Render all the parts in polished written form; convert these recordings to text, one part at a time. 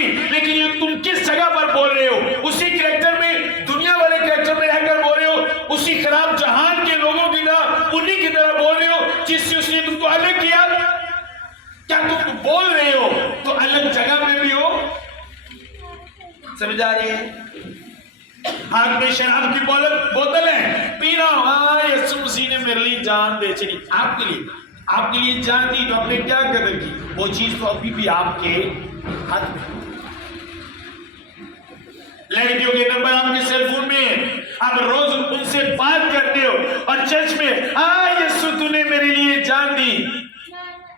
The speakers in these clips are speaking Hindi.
नहीं, लेकिन ये तुम किस जगह पर बोल रहे हो? उसी कैरेक्टर में, दुनिया वाले कैरेक्टर में रहकर बोल रहे हो, उसी खराब जहान के लोगों की तरह, उन्हीं की तरह बोल रहे हो जिससे उसने तुमको अलग किया। क्या तुम बोल रहे हो तो अलग जगह में भी हो? समझ आ रही है? हाथ में शराब की बोतल है, पी रहा हूं, हाँ यीशु मसीह ने मेरे लिए जान बेची, आपके लिए जान दी, तो आपने क्या कदर की? वो चीज तो अभी भी आपके हाथ में। लड़कियों के नंबर आपके सेलफोन में है, आप रोज उनसे बात करते हो, और चर्च में हाँ यीशु तूने मेरे लिए जान दी,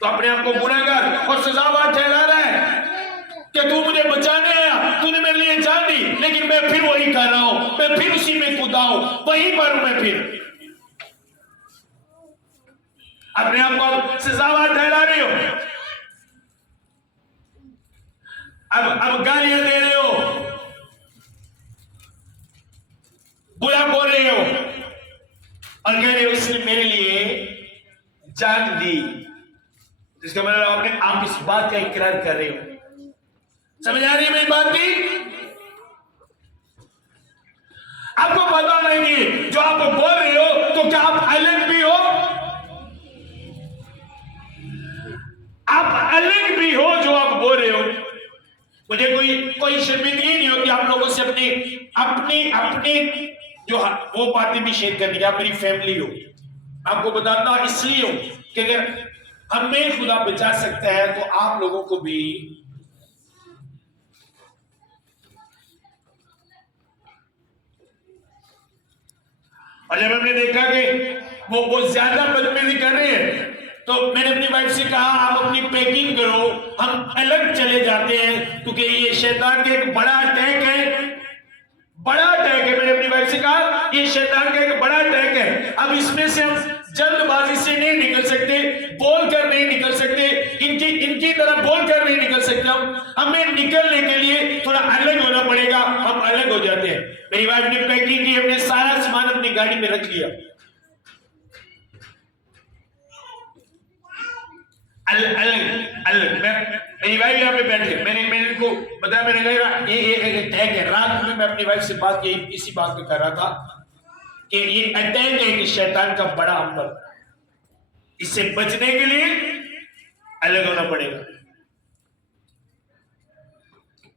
तो अपने आप को गुनहगार और सजावार ठहरा रहा है कि तू मुझे बचाने आया, तूने मेरे लिए जान दी, लेकिन मैं फिर वही कर रहा हूं, मैं फिर उसी में कूदा हूं, वहीं पर हूं मैं फिर। अपने आप को सजावार ठहरा रहे हो, अब गालियां दे रहे हो, बुरा बोल रहे हो, और कह रहे हो इसने मेरे लिए जान दी। इसका मतलब आपने आप इस बात का इकरार कर रहे हो। समझ आ रही है मेरी बात की? आपको पता नहीं जो आप बोल रहे हो, तो क्या आप अलग भी हो? आप अलग भी हो जो आप बोल रहे हो। मुझे कोई शर्मिंदगी नहीं होती आप लोगों से अपनी जो वो बातें भी शेयर करनी। आप मेरी फैमिली हो, आपको बताना इसलिए हो कि अगर हमें खुदा बचा सकता है तो आप लोगों को भी। और जब हमने देखा कि वो ज्यादा बदतमीजी कर रहे हैं, तो मैंने अपनी वाइफ से कहा आप अपनी पैकिंग करो, हम अलग चले जाते हैं, क्योंकि ये शैतान का एक बड़ा अटैक है, बड़ा अटैक है। मैंने अपनी वाइफ से कहा ये शैतान का एक बड़ा अटैक है, अब इसमें से हम जल्दबाजी से नहीं निकल सकते, बोलकर नहीं निकल सकते, इनकी तरह बोलकर नहीं निकल सकते, हमें निकलने के लिए थोड़ा अलग होना पड़ेगा। हम अलग हो जाते हैं। मेरी वाइफ ने पैकिंग की, हमने सारा सामान अपनी गाड़ी में रख लिया, अलग। मेरी वाइफ यहाँ पे बैठे, मैंने इनको बताया, मैंने कहा ये अटैक है। रात में मैं अपनी वाइफ से बात की, इसी बात को कर रहा था कि ये अटैक है कि शैतान का बड़ा हमला, इससे बचने के लिए अलग होना पड़ेगा।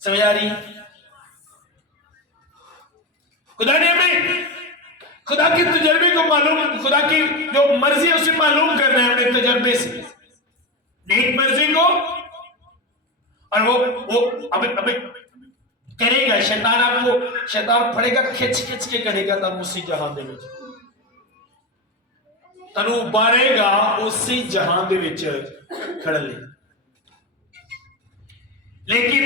समझ आ रही? खुदा ने हमें खुदा की तजर्बे को मालूम, खुदा की जो मर्जी है उसे मालूम करना है अपने तजर्बे से, नेक मर्जी को। और वो अबे करेगा शैतान, आपको शैतान पड़ेगा खिंच के करेगा, तब उसी जहां दे विच तनु बारेगा, उसी जहां दे विच खड़ ले। लेकिन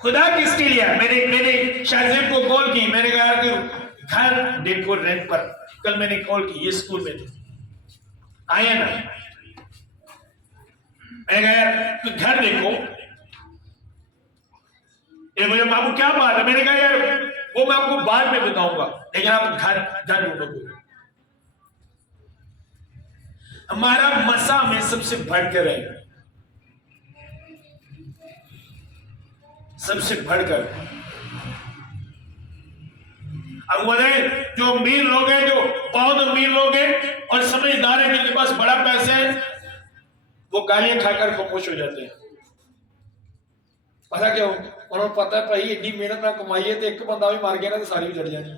खुदा किसके लिए? मैंने शाहजेब को कॉल की, मैंने कहा कि घर देखो रेंट पर। कल मैंने कॉल की, ये स्कूल में थे, आए ना, मैंने कहा यार घर देखो। ये मुझे बाबू क्या बात है? मैंने कहा यार वो मैं आपको बाद में बताऊंगा, लेकिन आप घर ढूंढोगे। हमारा मसा में सबसे बढ़कर है, सबसे बढ़कर। अब जो अमीर लोग हैं, जो बहुत अमीर लोग हैं और समझदार हैं, जिनके पास बड़ा पैसा है, वो गालियां खाकर खामोश हो जाते हैं। पता क्यों? उन्होंने पता है भाई इतनी मेहनत ना कमाई है, तो एक बंदा भी मार गया ना तो सारी भी जड़ जानी।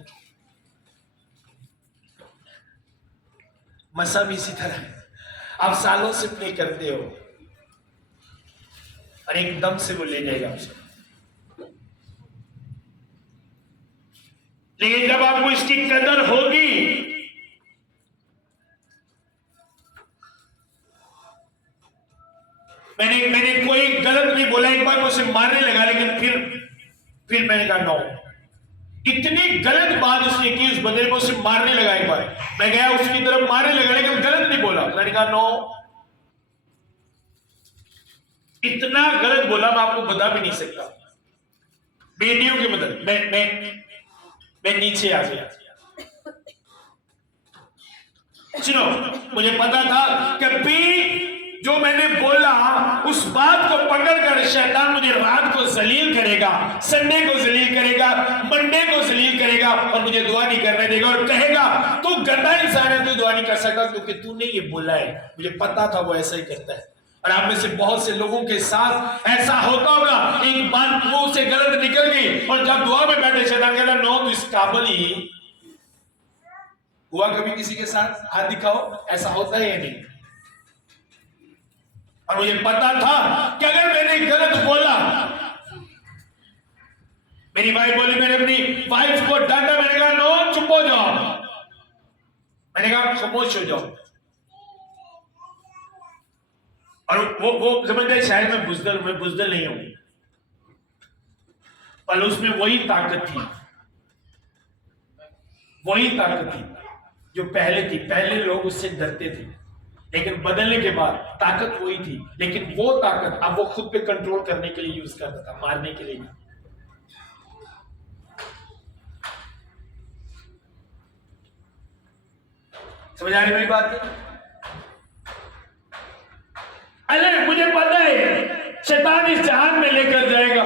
मसा भी इसी तरह आप सालों से प्ले करते हो और एकदम से वो ले जाएगा आपसे। लेकिन जब आपको इसकी कदर होगी, मैंने कोई गलत नहीं बोला, एक बार मुझसे मारने लगा, लेकिन फिर मैंने कहा नो। इतनी गलत बात उसने की, उस बंदे ने मुझसे मारने लगा, एक बार मैं गया उसकी तरफ मारने लगा, लेकिन गलत नहीं बोला। मैंने कहा नो, इतना गलत बोला मैं आपको बता भी नहीं सकता। बेटियों के मतलब मैं नीचे आ गया। सुनो, मुझे पता था कि जो मैंने बोला उस बात को पकड़कर शैतान मुझे रात को जलील करेगा, संडे को जलील करेगा, मंडे को जलील करेगा और मुझे दुआ नहीं करने देगा और कहेगा तू गंदा इंसान है, तू दुआ नहीं कर सकता क्योंकि तूने ये बोला है। मुझे पता था वो ऐसा ही करता है। और आप में से बहुत से लोगों के साथ ऐसा होता होगा, एक बात मुंह से गलत निकल गई और जब दुआ में बैठे शैतान कहता नो तू इस काबिल ही। हुआ कभी किसी के साथ? हाथ दिखाओ, ऐसा होता है या नहीं? और मुझे पता था कि अगर मैंने गलत बोला, मेरी वाइफ बोली, मैंने अपनी वाइफ को डांटा, मैंने कहा नो चुप हो जाओ, मैंने कहा खामोश हो जाओ। और वो समझते शायद मैं बुजदल नहीं हूं, पर उसमें वही ताकत थी जो पहले थी। पहले लोग उससे डरते थे, लेकिन बदलने के बाद ताकत वही थी, लेकिन वो ताकत अब वो खुद पे कंट्रोल करने के लिए यूज करता था, मारने के लिए नहीं। समझ आ रही मेरी बात? अरे मुझे पता है शैतान इस जहान में लेकर जाएगा,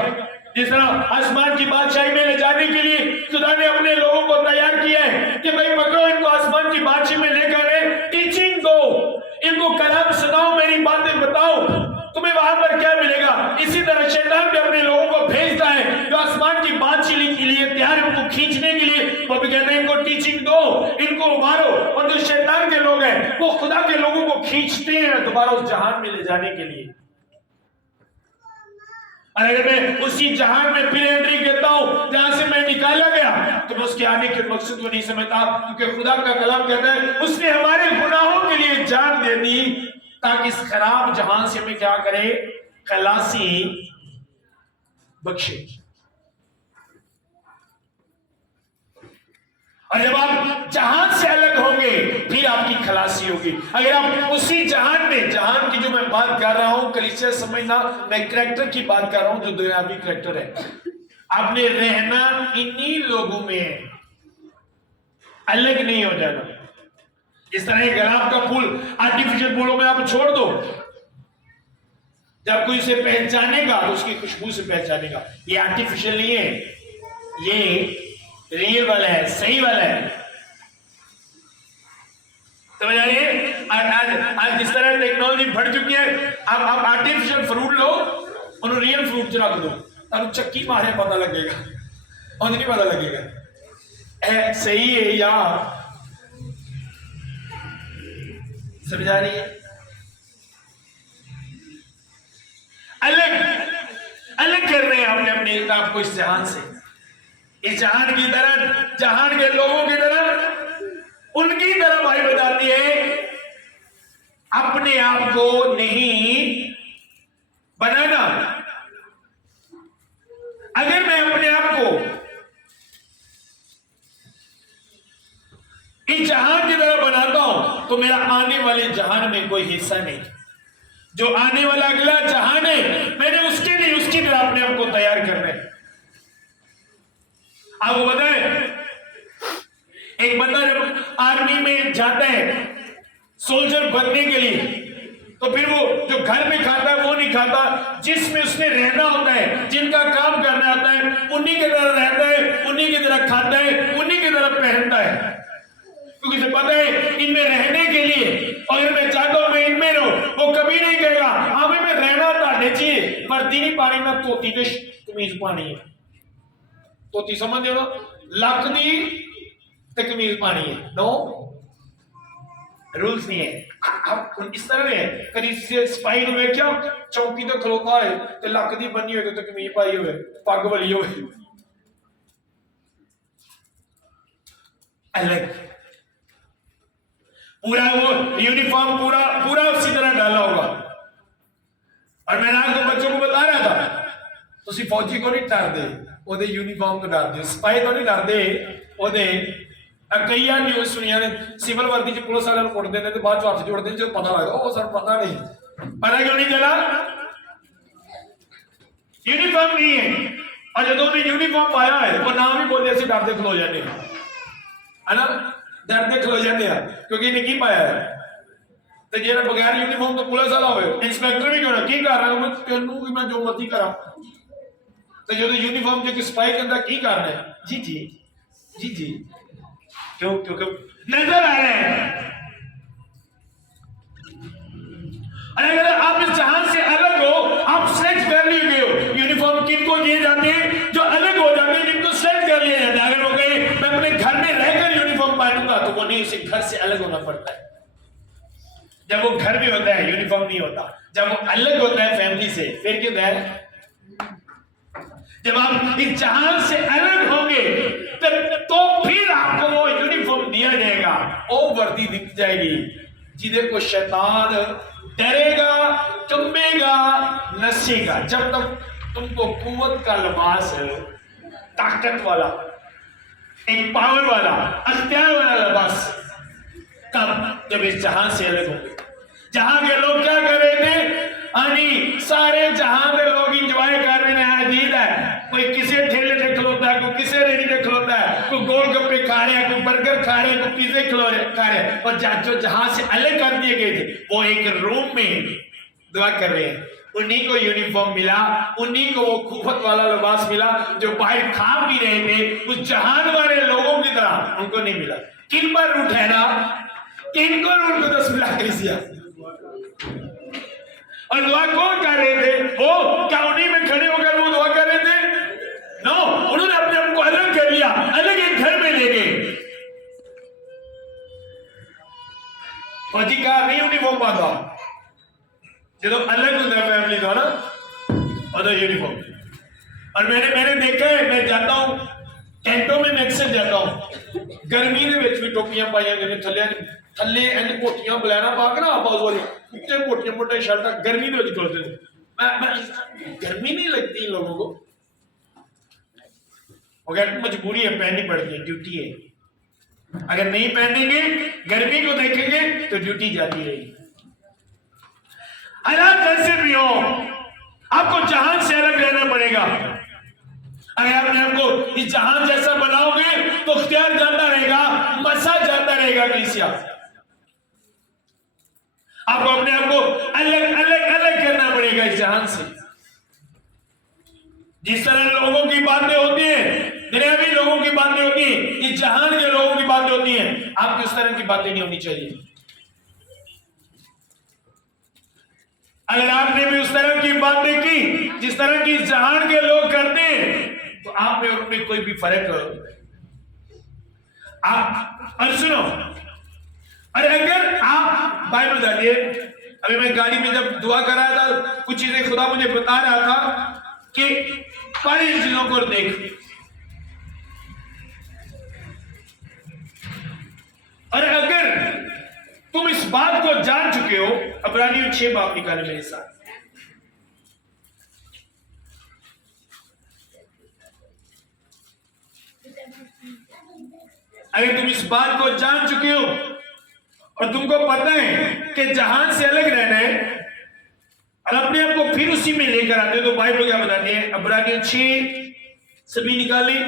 जिस तरह आसमान की बादशाही में ले जाने के लिए खुदा ने अपने लोगों को तैयार किया है कि भाई पकड़ो इनको आसमान की बादशाही में लेकर टीचिंग दो, इनको कलाम सुनाओ, मेरी बातें बताओ, तुम्हें वहां पर क्या मिलेगा। इसी तरह शैतान भी अपने लोगों को भेजता है जो आसमान की बादशाही के लिए तैयार है, उनको खींचने के लिए। वो भी कहते हैं इनको टीचिंग दो, इनको उभारो। और जो शैतान के लोग हैं वो खुदा के लोगों को खींचते हैं दोबारा उस जहान में ले जाने के लिए। और अगर मैं उसी जहान में फिर एंट्री करता हूं जहां से मैं निकाला गया, तो मैं उसके आने के मकसद को नहीं समझता, क्योंकि खुदा का कलाम कहता है उसने हमारे गुनाहों के लिए जान दे दी ताकि इस खराब जहान से हमें क्या करे, खलासी बख्शे। और जब आप जहान से अलग होंगे फिर आपकी खलासी होगी। अगर आप उसी जहान में, जहान की जो मैं बात कर रहा हूं कलीसिया समझना, मैं करैक्टर की बात कर रहा हूं जो दुनियावी करैक्टर है। आपने रहना इन्हीं लोगों में है, अलग नहीं हो जाना। इस तरह गुलाब का फूल आर्टिफिशियल फूलों में आप छोड़ दो, जब कोई इसे पहचानेगा तो उसकी खुशबू से पहचानेगा। ये आर्टिफिशियल नहीं है, ये रियल वाला है, सही वाला है। समझ आ रही है? आज जिस तरह टेक्नोलॉजी बढ़ चुकी है, आप आर्टिफिशियल फ्रूट लो और रियल फ्रूट रख दो, अब चक्की मारे पता लगेगा और नहीं पता लगेगा सही है या। समझ आ रही है? अलग अलग कर रहे हैं हमने अपने आप को इस जहान से, इस जहान की तरह, जहान के लोगों की तरह, उनकी तरह भाई बताती है अपने आप को नहीं बनाना। अगर मैं अपने आप को इस जहान की तरह बनाता हूं तो मेरा आने वाले जहान में कोई हिस्सा नहीं। जो आने वाला अगला जहान है मैंने उसके लिए उसकी तरह अपने आप को तैयार करना है। आपको पता है एक बंदा जब आर्मी में जाता है सोल्जर बनने के लिए, तो फिर वो जो घर में खाता है वो नहीं खाता, जिसमें उसने रहना होता है, जिनका काम करना होता है, उन्हीं की तरह रहता है, उन्हीं की तरह खाता है, उन्हीं की तरह पहनता है, क्योंकि उसे पता है इनमें रहने के लिए, और मैं चाहता हूं मैं इनमें रहूं। वो कभी नहीं कहेगा हमें में रहना ताड़े चाहिए पर दीनी पानी में तोती के कमीज पानी है, तोती समझ लो लख दी ते कमीज पानी है, नो रूल्स नहीं है। इस तरह है कभी सिपाही ने वेख्या चौकी तो खलोता है तो लक दी बनी हो तो कमीज पाई हो, पग वाली हो, अलग पूरा वो यूनिफॉर्म पूरा उसी तरह डाला होगा। और मैं आज तो बच्चों को बता रहा था, तो फौजी को नहीं डर दे, ओदे यूनिफॉर्म को डर दे, सिपाही को नहीं डर दे ओदे। कई न्यूज़ सुनिया ने सिविल वर्दी च पुलिस वाले कुट देते बाद हाथ जोड़ते जो पता लगता ओ सर पता नहीं, पता क्यों नहीं चला, यूनिफॉर्म नहीं है। और जो उन्हें यूनिफॉर्म पाया है वो नाम ही बोलते ऐसे डरते खलो जाते है ना, डरते खलो जाते हैं क्योंकि इन्हें की पाया है, ਤੇ ਜਿਹੜਾ ਬਗੈਰ यूनिफॉर्म ਤੋਂ ਪੁਲਿਸ ਵਾਲਾ ਹੋਵੇ ਇੰਸਪੈਕਟਰ ਵੀ ਕਿਉਂ ਨਾ ਕੀ ਕਰ ਰਿਹਾ ਮੈਂ ਤੈਨੂੰ ਵੀ ਮੈਂ ਜੋ ਮਰਜ਼ੀ ਕਰਾਂ ਤੇ ਜਦੋਂ यूनिफॉर्म ਚ ਸਪਾਈ ਕਰਦਾ ਕੀ ਕਰਨਾ ਹੈ जी जी जी जी क्यों क्योंकि नजर आ रहे हैं और अगर आप इस जहां से अलग हो आप सेलेक्ट कर लिए गए हो यूनिफॉर्म किनको दिए जाते हैं जो अलग हो जाते हैं जिनको सेलेक्ट कर लिया जाता है अगर वो कहे मैं अपने घर में रहकर यूनिफॉर्म पहनूंगा तो वो नहीं उसे घर से अलग होना पड़ता है जब वो घर में होता है यूनिफॉर्म नहीं होता जब वो अलग होता है फैमिली से फिर क्यों है जब आप इस जहां से अलग होंगे तो फिर आपको वो यूनिफॉर्म दिया जाएगा वो वर्दी दिख जाएगी जिधे को शैतान डरेगा चुम्बेगा नसेगा जब तक तुमको कुव्वत का लिबास ताकत वाला एक पावर वाला अख्तियार वाला लिबास कब जब इस जहां से अलग होंगे जहां के लोग क्या कर रहे थे अनि सारे जहां के लोग इंजॉय कर रहे हैं अजीब है कोई किसी ठेले पे खलोता है कोई किसी रेडी पे खलोता है कोई गोलगप्पे खा रहे हैं कोई बर्गर खा रहे हैं कोई पिज्जे खा रहे हैं और जो जहां से अलग कर दिए गए थे वो एक रूम में दुआ कर रहे हैं उन्हीं को यूनिफॉर्म मिला उन्हीं को वो खूबत वाला लिबास मिला जो बाहर खा पी रहे थे उस जहान वाले लोगों की तरह उनको नहीं मिला किन पर रूट है ना किनको रूट को 10 मिला कैसिया और दुआ कौन कर रहे थे वो क्या उन्हीं में खड़े होकर वो दुआ कर रहे थे नो उन्होंने अपने आप को अलग कर लिया अलग एक घर में ले गए फौजी का नहीं यूनिफॉर्म बांधा जो अलग होता है फैमिली का ना और यूनिफॉर्म और मैंने देखा है मैं जाता हूं कैंटों में मैं अक्सर जाता हूं गर्मी के ਵਿੱਚ भी टोपियां पाइयां गई थल्ले थल्ले इंज मोटियां बलैना पा के ना बाजू वाली इतने मोटियां मोटे शर्ट गर्मी में खोलते थे मैं गर्मी नहीं लगती इन लोगों को अगर मजबूरी है पहननी पड़ती है ड्यूटी है अगर नहीं पहनेंगे गर्मी को देखेंगे तो ड्यूटी जाती रहेगी हालात कैसे भी हो आपको जहान से अलग रहना पड़ेगा अगर आपने आपको इस जहान जैसा बनाओगे तो इख्तियार जाता रहेगा मसा जाता रहेगा किसिया आपको अपने आप को अलग अलग अलग करना पड़ेगा इस जहान से जिस तरह लोगों की बातें होती हैं दुनियावी लोगों की बातें होती हैं इस जहान के लोगों की बातें होती हैं आपकी उस तरह की बातें नहीं होनी चाहिए अगर आपने भी उस तरह की बातें की जिस तरह की जहान के लोग करते हैं तो आप में और उनमें कोई भी फर्क आप और सुनो अरे अगर आप बाइबल जानिए अभी मैं गाड़ी में जब दुआ कर रहा था कुछ चीजें खुदा मुझे बता रहा था कि पर इन चीजों को देख और अगर तुम इस बात को जान चुके हो इब्रानियों 6 बाब निकाले मेरे साथ अगर तुम इस बात को जान चुके हो और तुमको पता है कि जहान से अलग रहना है और अपने आप को फिर उसी में लेकर आते हो तो बाइबल क्या बताती है इब्रानियों 6 सभी निकाले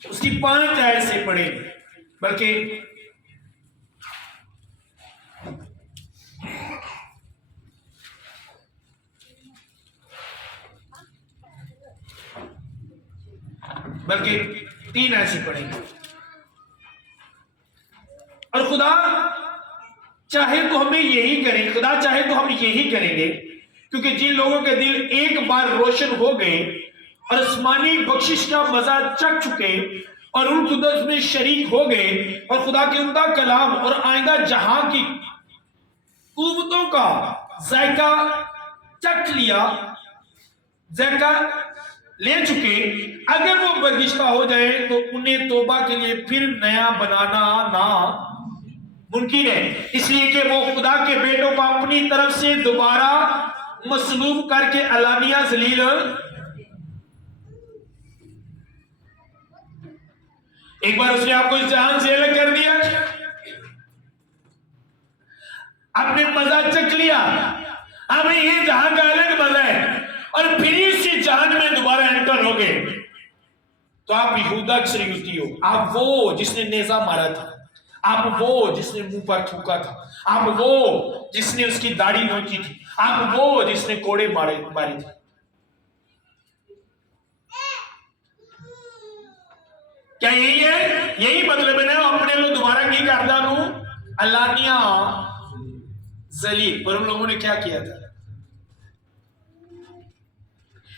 उसकी 5 आयत से पढ़े बल्कि बल्कि 3 ऐसे पढ़ेंगे और खुदा चाहे तो हमें यही करें खुदा चाहे तो हम यही करेंगे क्योंकि जिन लोगों के दिल एक बार रोशन हो गए और आसमानी बख्शिश का मजा चख चुके और उन कुदरत में शरीक हो गए और खुदा के उम्दा कलाम और आइंदा जहां की कुव्वतों का जायका चख लिया जायका ले चुके अगर वो बर्गिश्ता हो जाए तो उन्हें तौबा के लिए फिर नया बनाना ना मुमकिन है इसलिए कि वो खुदा के बेटों को अपनी तरफ से दोबारा मसलूब करके अलानिया जलील एक बार उसने आपको इस जहान से अलग कर दिया आपने मजा चख लिया हमें ये जहां का अलग मजा है और फिर इसी जहान में दोबारा एंटर हो गए तो आप यहूदा इस्करियोती हो, आप वो जिसने नेजा मारा था, आप वो जिसने मुंह पर थूका था, आप वो जिसने उसकी दाढ़ी नोची थी, आप वो जिसने कोड़े मारे थे। क्या यही है? यही मतलब है ना अपने लोग दोबारा की करदा नू अल्लानिया जलील। पर उन लोगों ने क्या किया था?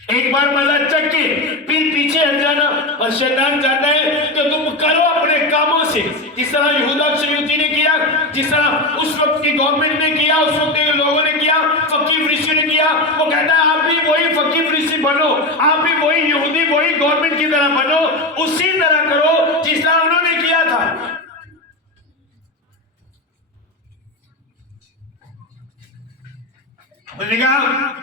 एक बार मजा चख के फिर पीछे हट जाना। और शैतान चाहता है कि तुम करो अपने कामों से, जिस तरह यहूदा इस्करियोती ने किया, जिस तरह उस वक्त की गवर्नमेंट ने किया, उस वक्त के लोगों ने किया, फकीर फरीसी ने किया। वो कहता है आप भी वही फकीर फरीसी बनो, आप भी वही यहूदी, वही गवर्नमेंट की तरह बनो, उसी तरह करो जिस तरह उन्होंने किया था। उन्होंने कहा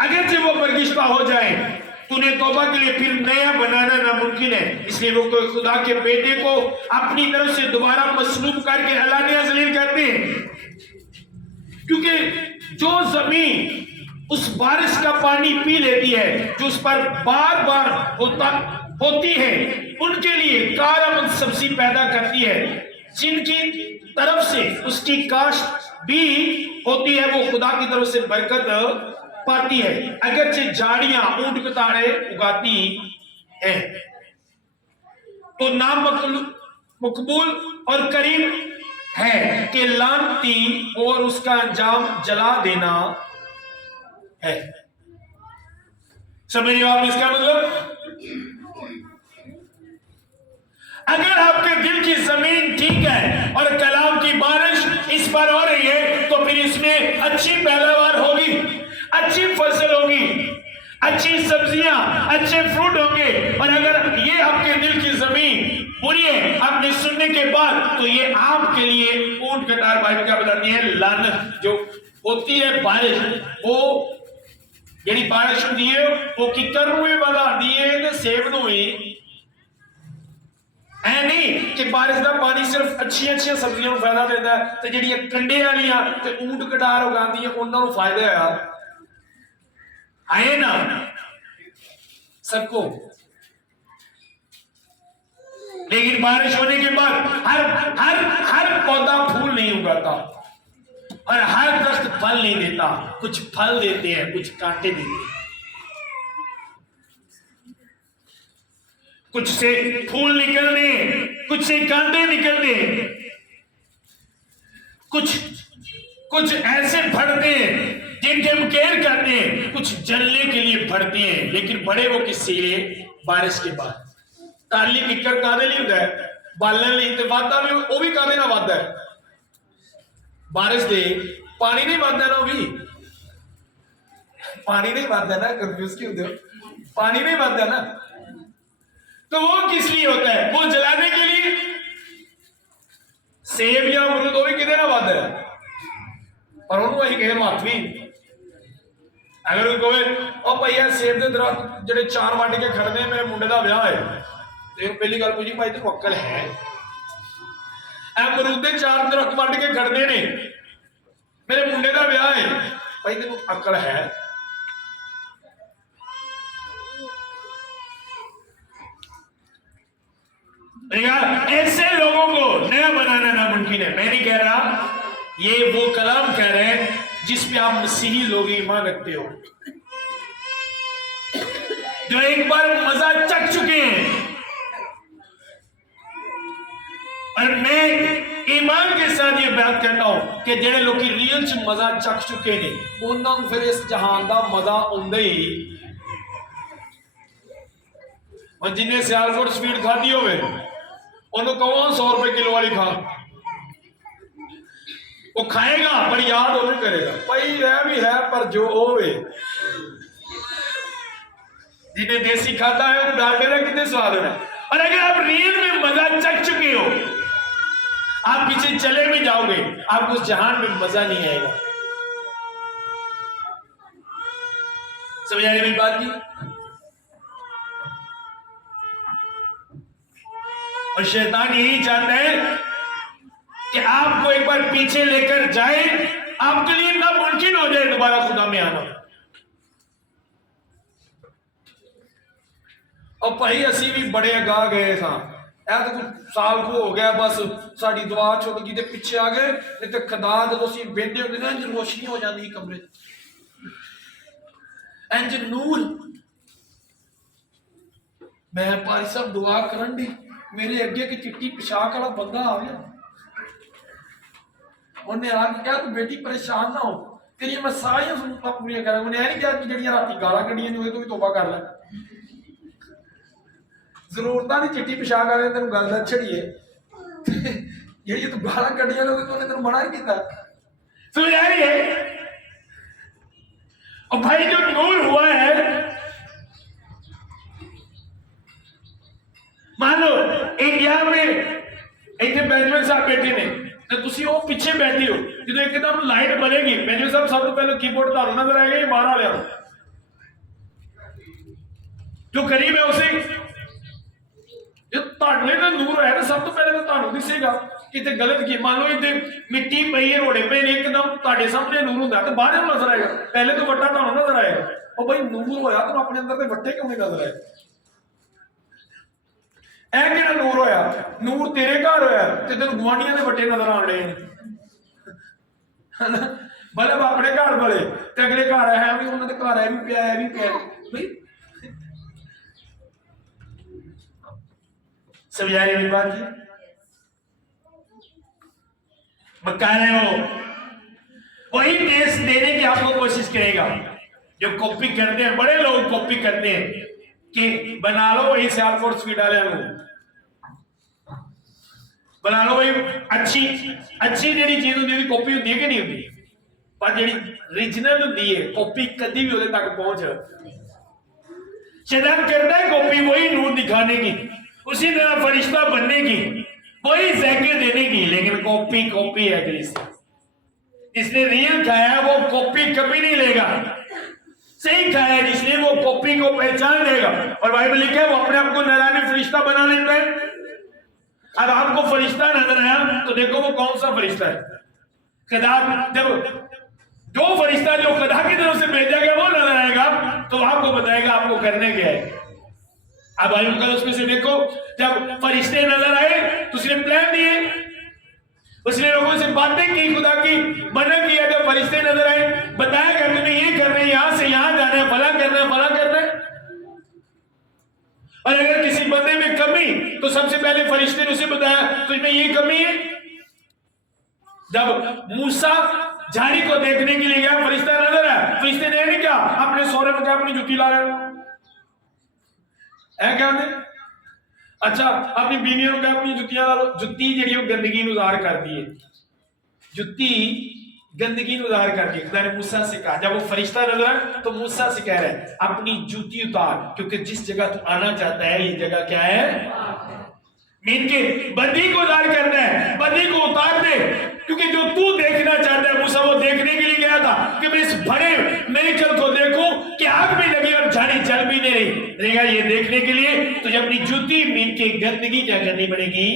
अगर से वो बर्गिश्ता हो जाए, तूने तौबा के लिए फिर नया बनाना नामुमकिन है। इसलिए वो खुदा के बेटे को अपनी तरफ से दोबारा मसलूब करके अलानिया जलील करते हैं। क्योंकि जो जमीन उस बारिश का पानी पी लेती है, जो उस पर बार बार होती है, उनके लिए कारआमद सब्जी पैदा करती है, जिनकी तरफ से उसकी काश्त भी होती है, वो खुदा की तरफ से बरकत पाती है। अगरचे झाड़ियां ऊंट कताड़े उगाती है, तो नाम मकबूल और करीम है कि लानती और उसका अंजाम जला देना है। समझ रहे हो आप इसका मतलब? अगर आपके दिल की जमीन ठीक है और कलाम की बारिश इस पर हो रही है, तो फिर इसमें अच्छी पैदावार होगी, अच्छी फसल होगी, अच्छी सब्जियां, अच्छे फ्रूट होंगे। और अगर ये आपके दिल की जमीन बुरी है आपने सुनने के बाद, तो ये आपके लिए ऊंट कतार बाइबल क्या बताती है, लानत जो होती है बारिश। वो यदि बारिश होती है वो किकर हुए बता दिए तो सेब हुई ऐ नहीं कि बारिश का पानी सिर्फ अच्छी सब्जियों को फायदा देता है, तो जी कंडे वालियां ते ऊंट कटार उगांदी उन्होंने फायदा है आए ना सबको। लेकिन बारिश होने के बाद हर हर हर पौधा फूल नहीं उगाता और हर दरख्त फल नहीं देता। कुछ फल देते हैं, कुछ कांटे देते हैं, कुछ से फूल निकलने, कुछ से कांटे निकलने, कुछ ऐसे फड़ते हैं जिनके हम केयर करते हैं, कुछ जलने के लिए फड़ते हैं। लेकिन बड़े वो किससे लिए? बारिश के बाद। ताली किकर कादे नहीं होता है, बालन नहीं तो वादा भी वो भी कादे ना वादा है। बारिश दे पानी नहीं वादा ना, वो भी पानी नहीं वादा ना, कंफ्यूज क्यों होते हो? पानी नहीं वादा ना, तो वो किस लिए होता है? वो जलाने के लिए। सेब या अमरूद वो भी किधर ना वादा है, पर उन्होंने वही कहे मात भी अगर वो कहे ओ भैया सेब के दरख्त ਜਿਹੜੇ 4 ਵੱਢ ਕੇ ਖੜਦੇ ਮੇਰੇ ਮੁੰਡੇ ਦਾ ਵਿਆਹ ਹੈ, ਤੇ ਪਹਿਲੀ ਗੱਲ ਪੁੱਛੀ ਭਾਈ ਤੈਨੂੰ ਅਕਲ ਹੈ? ਅਮਰੂਦ ਦੇ 4 ਦਰਖਤ ਵੱਢ ਕੇ ਖੜਦੇ ਨੇ ਮੇਰੇ ਮੁੰਡੇ ਦਾ ਵਿਆਹ ਹੈ, ਭਾਈ ਤੈਨੂੰ ਅਕਲ ਹੈ? ऐसे लोगों को नया बनाना नामुमकिन है। मैं नहीं कह रहा, ये वो कलाम कह रहे हैं जिस पे आप मसीही लोग ईमान रखते हो, जो एक बार मजा चख चुके हैं। और मैं ईमान के साथ ये बात कहता हूं कि जेड़े लोग रियल च मजा चख चुके ने, उन्होंने फिर इस जहान का मजा आउंदा ही। और जिन्हें सियालकोट स्वीट खाधी होवे उन्होंने कहो 100 रुपए किलो वाली खा, वो खाएगा पर याद वो करेगा भाई है भी है, पर जो होवे। जिन्हें देसी खाता है वो डाल देना कितने स्वाद है। और अगर आप रियल में मजा चख चुके हो, आप पीछे चले भी जाओगे, आपको उस जहान में मजा नहीं आएगा। समझ आ रही मेरी बात की? और शैतान यही चाहता है कि आपको एक बार पीछे लेकर जाए, आपके लिए नामुमकिन हो जाए दोबारा खुदा में आना। और भाई असी भी बड़े अगा गए था, तो कुछ साल को हो गया, बस साड़ी दुआ छुट गई, पिछे आ गए। नहीं तो खुदा जो बेहते होंगे ना, इंज रोशनी हो जाती कमरे, इंज नूर। मैं भाई साहब दुआ करन दी, मेरे अगे कि चिट्टी पोशाक वाला बंदा आ गया, उन्हें आके कहा तू बेटी परेशान ना हो, तेरी मैं सारिया जरूरत पूरी करा। उन्हें नहीं कहा कि जड़ियां राती गाला कढ़ियां ने, तू भी तौबा कर ले, जरूरत की चिट्टी पोशाक वाले तेन गल दस छड़िए, जी तू गाला कढ़ियां ने तो तेन मना ही किया। समझ आ रही है? और भाई जो नूर हुआ है, मान लो इंडिया में इतने बेंजामिन साहब बैठे ने, तो तुसी वो पीछे बैठे हो, जो एकदम लाइट बनेगी, बेंजामिन साहब सब तो पहले कीबोर्ड तारू नजर आएगा, ये बाहर आ लिया जो करीब है उसे जो ताड़ने का नूर है तो सब तो पहले तो तानू दिसेगा कि ते गलत की। मान लो इतने मिट्टी पई है, रोड़े पे एकदम ताड़े सामने नूर होता है तो बाहर नजर आएगा, पहले तो वट्टा तानू नजर आएगा। और भाई नूर होया तो अपने अंदर के वट्टे क्यों नहीं नजर आए? ऐ कि नूर होया, नूर तेरे घर होया ते तेन गुआंढियां दे वट्टे नजर आने भले अपने घर वाले ते अगले घर है भी, उन्होंने घर है भी पिया, है भी पिया भाई। समझ आ रही मेरी बात की? बता रहे हो वही टेस्ट देने की आपको कोशिश करेगा। जो कॉपी करते हैं, बड़े लोग कॉपी करते हैं कि बना लो वही साल फोर स्पीड वाले बना लो भाई, अच्छी अच्छी जी चीज होती कॉपी होती है कि नहीं होती, पर जी ओरिजिनल होती है कॉपी कभी भी तक पहुंच। शैतान करता है कॉपी वही नूर दिखाने की, उसी तरह फरिश्ता बनने की, वही जैके देने की, लेकिन कॉपी कॉपी है। जिसने रियल खाया वो कॉपी कभी नहीं लेगा, सही खाया जिसने वो कॉपी को पहचान देगा। और बाइबल लिखा है वो अपने आप को नराने फरिश्ता बना लेता है। अब आपको फरिश्ता नजर आया तो देखो वो कौन सा फरिश्ता है। खुदा जब जो फरिश्ता जो खुदा की तरफ से भेजा गया वो नजर आएगा तो आपको बताएगा आपको करने क्या है। अब आयु कल उसमें से देखो, जब फरिश्ते नजर आए तो उसने प्लान दिए, उसने लोगों से बातें की, खुदा की मना किया। जब फरिश्ते नजर आए बताया कि तुम्हें ये करना है, यहां से यहां जाना है, फला करना है, फला करना है। और अगर किसी बंदे में कमी तो सबसे पहले फरिश्ते ने उसे बताया तुझमें ये कमी है। जब मूसा झाड़ी को देखने के लिए गया, फरिश्ता नजर आया, फरिश्ते ने नहीं क्या अपने सोरे में क्या अपनी जुत्ती ला रहे हो क्या ने? अच्छा अपनी बीवियों का अपनी जुत्तियां ला लो। जुत्ती जी गंदगी उजाड़ करती है, जुत्ती गंदगी उजाड़ करती है। खुदा ने मूसा से कहा, जब वो फरिश्ता नजर आया तो मूसा से कह रहा है अपनी जूती उतार, क्योंकि जिस जगह तू आना चाहता है ये जगह क्या है, मीन के बदी को उतार करना है, बदी को उतार दे, क्योंकि जो तू देखना चाहता है मूसा वो देखने के लिए गया था कि मैं इस बड़े मिरेकल को देखूं कि आग भी लगी और झाड़ी जल भी नहीं रहेगा। ये देखने के लिए तुझे अपनी जूती मीन के गंदगी क्या करनी पड़ेगी।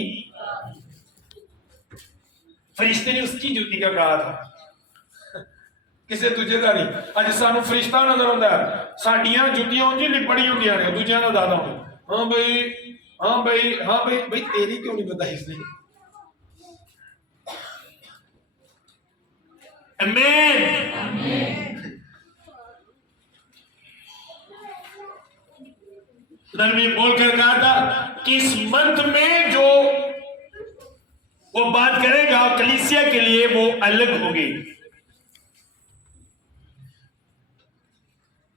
फरिश्ते ने उसकी जूती का कहा था, किसे तुझे का नहीं। अज सानू फरिश्ता नजर आता है, साडियां जुतियां उंज लिपड़ी होंदियां ने, दूजियां नाल ज्यादा होंदी। हाँ भाई हाँ भाई हाँ भाई, भाई तेरी क्यों नहीं बताई इसने? आमीन। ने बोलकर कहा था कि इस मंथ में जो वो बात करेगा कलीसिया के लिए वो अलग होगी।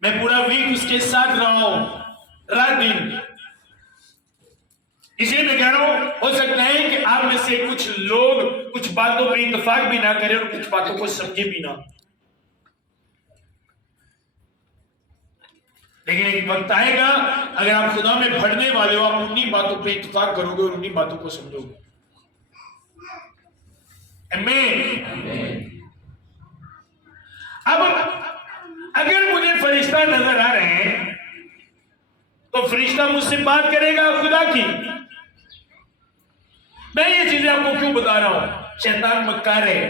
मैं पूरा वीक उसके साथ रहा हूं, रात दिन। इसलिए मैं कह रहा हूं हो सकता है कि आप में से कुछ लोग कुछ बातों पर इत्तेफाक भी ना करें और कुछ बातों को समझे भी ना, लेकिन एक वक्त आएगा अगर आप खुदा में बढ़ने वाले हो, आप उन्हीं बातों पर इत्तेफाक करोगे और उन्हीं बातों को समझोगे। आमीन। अब अगर मुझे फरिश्ता नजर आ रहे हैं तो फरिश्ता मुझसे बात करेगा खुदा की। मैं ये चीजें आपको क्यों बता रहा हूं? शैतान मक्कार है,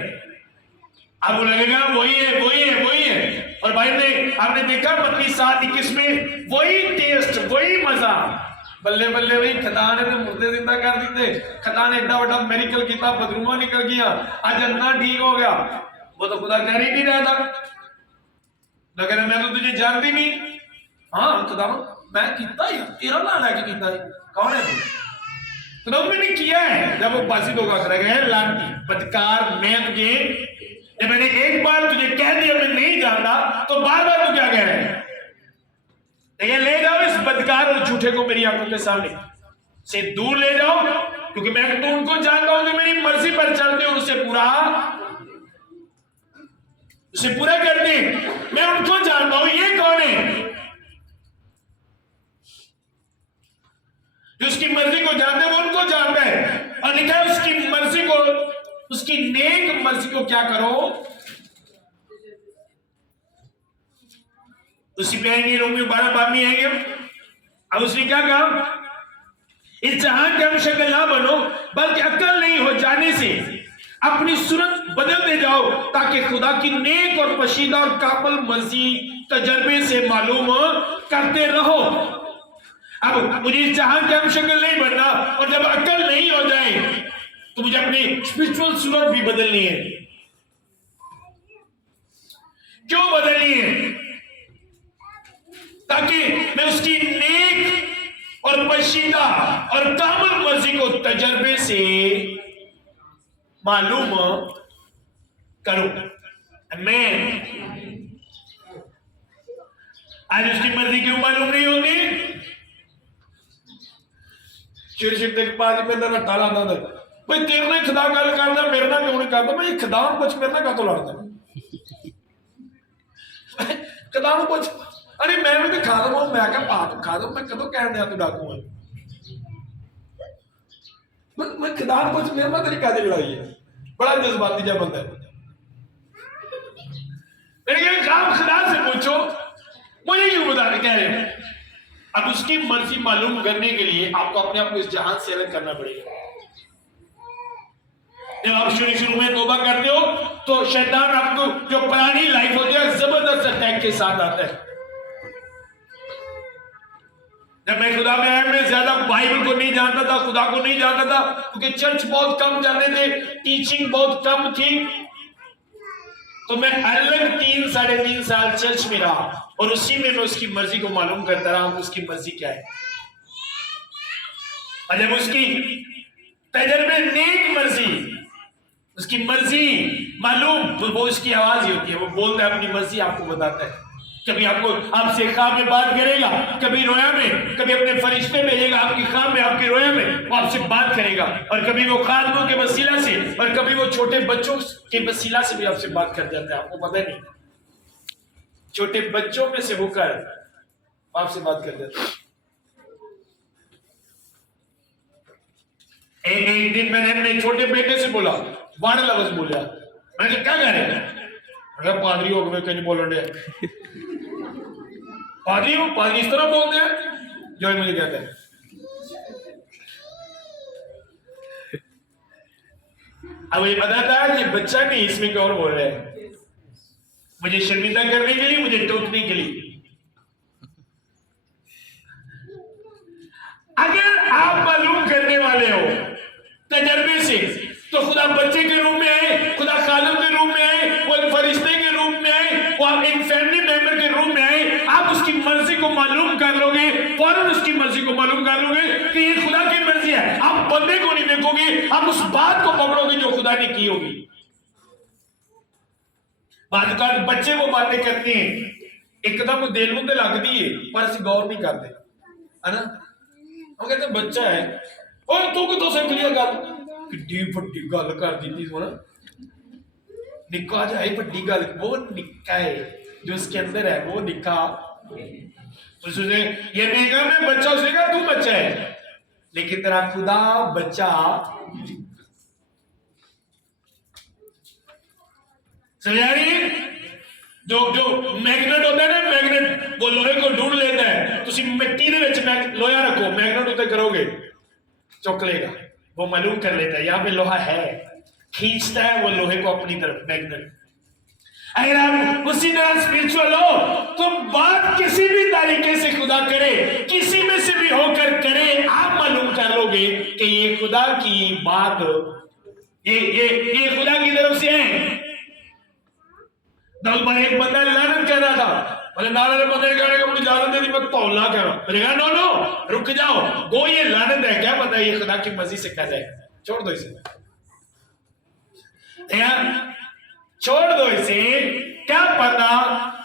आपको लगेगा वही है वही है वही है। और भाई ने आपने देखा 32:21 में वही टेस्ट वही मजा बल्ले बल्ले भाई खुदा ने तो मुर्दे जिंदा कर दिते, खुदा ने इतना बड़ा मेरिकल किया, बदरूमा निकल गया, आज अन्ना ठीक हो गया। वो तो खुदा कर ही नहीं रहा था, लेकिन मैं तो तुझे जानती नहीं। हाँ खुदा मैं किया ही, तेरा नाम लेके किया ही, कौन है तू? खुदा मैंने किया है। जब वो पासी लोग आकर गए लांटी बदकार मैं तुझे, जब मैंने एक बार तुझे कह दिया मैं नहीं जानता, तो बार बार तू क्या कह रहे हैं? लेकिन ले जाओ इस बदकार और झूठे को मेरी आंखों के सामने से दूर ले जाओ, क्योंकि मैं तो उनको जानता हूं जो मेरी मर्जी पर चलते हैं, उसे पूरा करते हैं। मैं उनको जानता हूं। ये कौन है जो उसकी मर्जी को जानते हैं? वो उनको जानता है। और लिखा है उसकी मर्जी को, उसकी नेक मर्जी को क्या करो, उसी पे आएंगे। रोमियो 12 में आएंगे। अब उसने क्या कहा, इस जहां के हम शक्ल ना बनो, बल्कि अक्ल नहीं हो जाने से अपनी सूरत बदलते जाओ, ताकि खुदा की नेक और पशीदा और काबिल मर्जी तजर्बे से मालूम करते रहो। अब मुझे इस जहां के हम शक्ल नहीं बनना, और जब अक्ल नहीं हो जाए तो मुझे अपनी स्पिरिचुअल सूरत भी बदलनी है। क्यों बदलनी है? ताकि मैं उसकी नेक और पशीदा और कामिल मर्जी को तजर्बे से मालूम करूं। मैं आज उसकी मर्जी क्यों मालूम नहीं होगी? चिर तक बाद में रट्टा लाता था, भाई तेरे ने खुदा गल करना, मेरे ना क्यों नहीं करता? भाई खुदा कुछ मेरे ना कातों लड़ता? खुदा कुछ, अरे मैं भी तो खा दो, मैं क्या पाप खा दो, मैं कदों कह दिया तू डाकू है? मैं खुदा कुछ मेरे ना तेरी कादी लड़ाई है, बड़ा जज्बाती जा बंदा है। मैंने कहा खुदा से पूछो, मुझे क्यों बता कह रहे हैं? अब उसकी मर्जी मालूम करने के लिए आपको अपने आप को इस जहां से अलग करना पड़ेगा। जब आप शुरू में तौबा करते हो तो शैतान आपको जो पुरानी लाइफ होती है जबरदस्त अटैक के साथ आता है। जब मैं खुदा में आया, मैं ज्यादा बाइबल को नहीं जानता था, खुदा को नहीं जानता था, क्योंकि चर्च बहुत कम जाते थे, टीचिंग बहुत कम थी। तो मैं अलग 3-3.5 साल चर्च में रहा, और उसी में मैं उसकी मर्जी को मालूम करता रहा हूं, उसकी मर्जी क्या है। और जब उसकी तजर्बे नेक मर्जी, उसकी मर्जी मालूम, वो उसकी आवाज ही होती है, वो बोलता है अपनी मर्जी आपको बताता है। कभी आपको आपसे ख्वाब में बात करेगा, कभी रोया में, कभी अपने फरिश्ते भेजेगा आपकी ख्वाब में, आपकी रोया में वो आपसे बात करेगा, और कभी वो खादमों के वसीला से, और कभी वो छोटे बच्चों के वसीला से भी आपसे बात कर जाता है। आपको पता नहीं, छोटे बच्चों में से होकर आपसे बात कर जाता है। एक दिन मैंने अपने छोटे बेटे से बोला, वाण लफ्ज बोला, मैंने क्या कह रहे हैं? अरे पादरी हो गए, कहीं बोल रहे पादरी हो, पादरी इस तरह बोलते हैं जो मुझे कहते हैं। अब ये पता था कि बच्चा नहीं, इसमें क्या और बोल रहे हैं, मुझे शर्मिंदा करने के लिए, मुझे टोकने के लिए। अगर आप मालूम करने वाले हो तजर्बे से, तो खुदा बच्चे के रूप में आए, खुदा खालिद के रूप में आए, वो एक फरिश्ते के रूप में आए, वो आप एक फैमिली मेंबर के रूप में आए। आप उसकी मर्जी को मालूम कर लोगे, फौरन उसकी मर्जी को मालूम कर लोगे कि ये खुदा की मर्जी है। आप बंदे को नहीं देखोगे, आप उस बात को पकड़ोगे जो खुदा ने की होगी। बाद बच्चे वो बातें करते हैं, एकदम दिल में लगती है, पर असं गौर नहीं करते, है ना? हम कहते बच्चा है, और तू कितों सीख लिया गल, किड्डी वड्डी गल कर दी थी ना, निक्का जाए वड्डी गल, वो निक्का है जो उसके अंदर है, वो निक्का। उसने ये नहीं कहा मैं बच्चा, उसने कहा तू बच्चा है, लेकिन तेरा खुदा बच्चा। समझा रही? जो मैग्नेट होता है ना, मैग्नेट वो लोहे को ढूंढ लेता है। तुसी मिट्टी दे विच लोहा रखो, मैग्नेट उत्ते करोगे, चुक लेगा, वो मालूम कर लेता है यहाँ पे लोहा है, खींचता है वो लोहे को अपनी तरफ, मैग्नेट। अगर आप उसी तरह स्पिरिचुअल हो तो बात किसी भी तरीके से खुदा करे, किसी में से भी होकर करे, आप मालूम कर लोगे कि ये खुदा की बात, ये खुदा की तरफ से है। दाऊद भाई एक बंदा लानत कर रहा था, बोले नाले बंदे कहने का मुझे इजाजत दे दी, मैं तौला कर रहा हूं। नो नो रुक जाओ, वो ये लानत है, क्या पता ये खुदा की मर्जी से कर जाएगा, छोड़ दो इसे, छोड़ दो इसे, क्या पता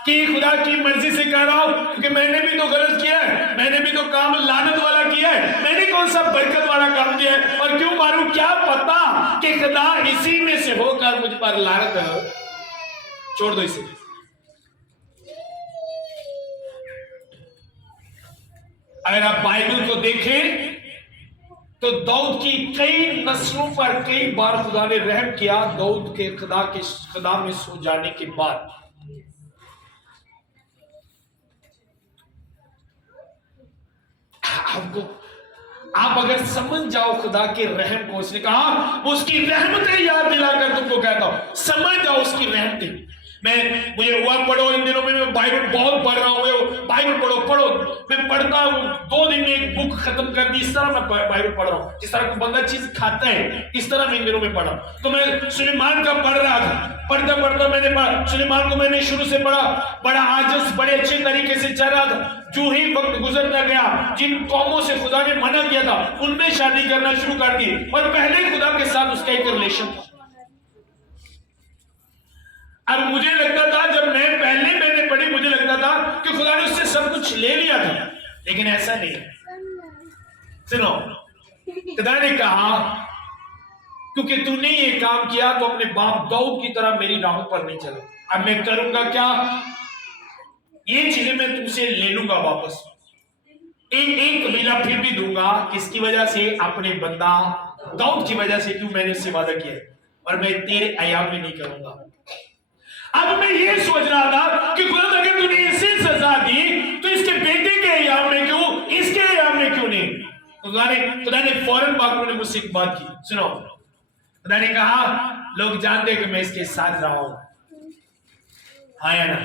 कि खुदा की मर्जी से कर रहा हूं, क्योंकि मैंने भी तो गलत किया है, मैंने भी तो काम लानत वाला किया है, मैंने कौन सा बरकत वाला काम किया है, और क्यों मारूं, क्या पता कि खुदा इसी में से होकर मुझ पर लानत, छोड़ दो इसे। अगर आप बाइबल को देखें तो दाऊद की कई नस्लों पर कई बार खुदा ने रहम किया, दाऊद के खुदा में सो जाने के बाद। आप अगर समझ जाओ खुदा के रहम को, उसने कहा उसकी रहमतें याद दिलाकर तुमको कहता हूं, समझ जाओ उसकी रहमतें। मुझे हुआ पढ़ो, इन दिनों में मैं बाइबल बहुत पढ़ रहा हूँ, बाइबल पढ़ो, मैं पढ़ता हूँ 2 दिन में एक बुक खत्म कर दी, इस तरह मैं बाइबल पढ़ रहा हूँ, जिस तरह कोई बंदा चीज खाता है इस तरह मैं इन दिनों में पढ़ा। तो मैं सुलेमान का पढ़ रहा था, पढ़ता मैंने पढ़ा सुलेमान को, मैंने शुरू से पढ़ा, बड़ा आजस बड़े अच्छे तरीके से चल रहा था। जो ही वक्त गुजरता गया, जिन कौमों से खुदा ने मना किया था उनमें शादी करना शुरू कर दी, और पहले खुदा के साथ उसका एक रिलेशन था। अब मुझे लगता था, जब मैंने पढ़ी, मुझे लगता था कि खुदा ने उससे सब कुछ ले लिया था, लेकिन ऐसा नहीं। सुनो, खुदा ने कहा क्योंकि तूने ये काम किया तो अपने बाप दाऊद की तरह मेरी राहों पर नहीं चलो। अब मैं करूंगा क्या, ये चीजें मैं तुमसे ले लूंगा वापस, एक कबीला फिर भी दूंगा, किसकी वजह से, अपने बंदा दाऊद की वजह से, क्यों मैंने उससे वादा किया, और मैं तेरे अयाम में नहीं करूंगा। अब मैं ये सोच रहा था कि खुदा अगर तूने इसे सजा दी तो इसके बेटे के अयाम में क्यों, इसके अयाम में क्यों नहीं। खुदा ने फौरन बाकी ने मुझसे एक बात की, सुनो, खुदा ने कहा लोग जानते कि मैं इसके साथ रहा हूं, हाँ या ना,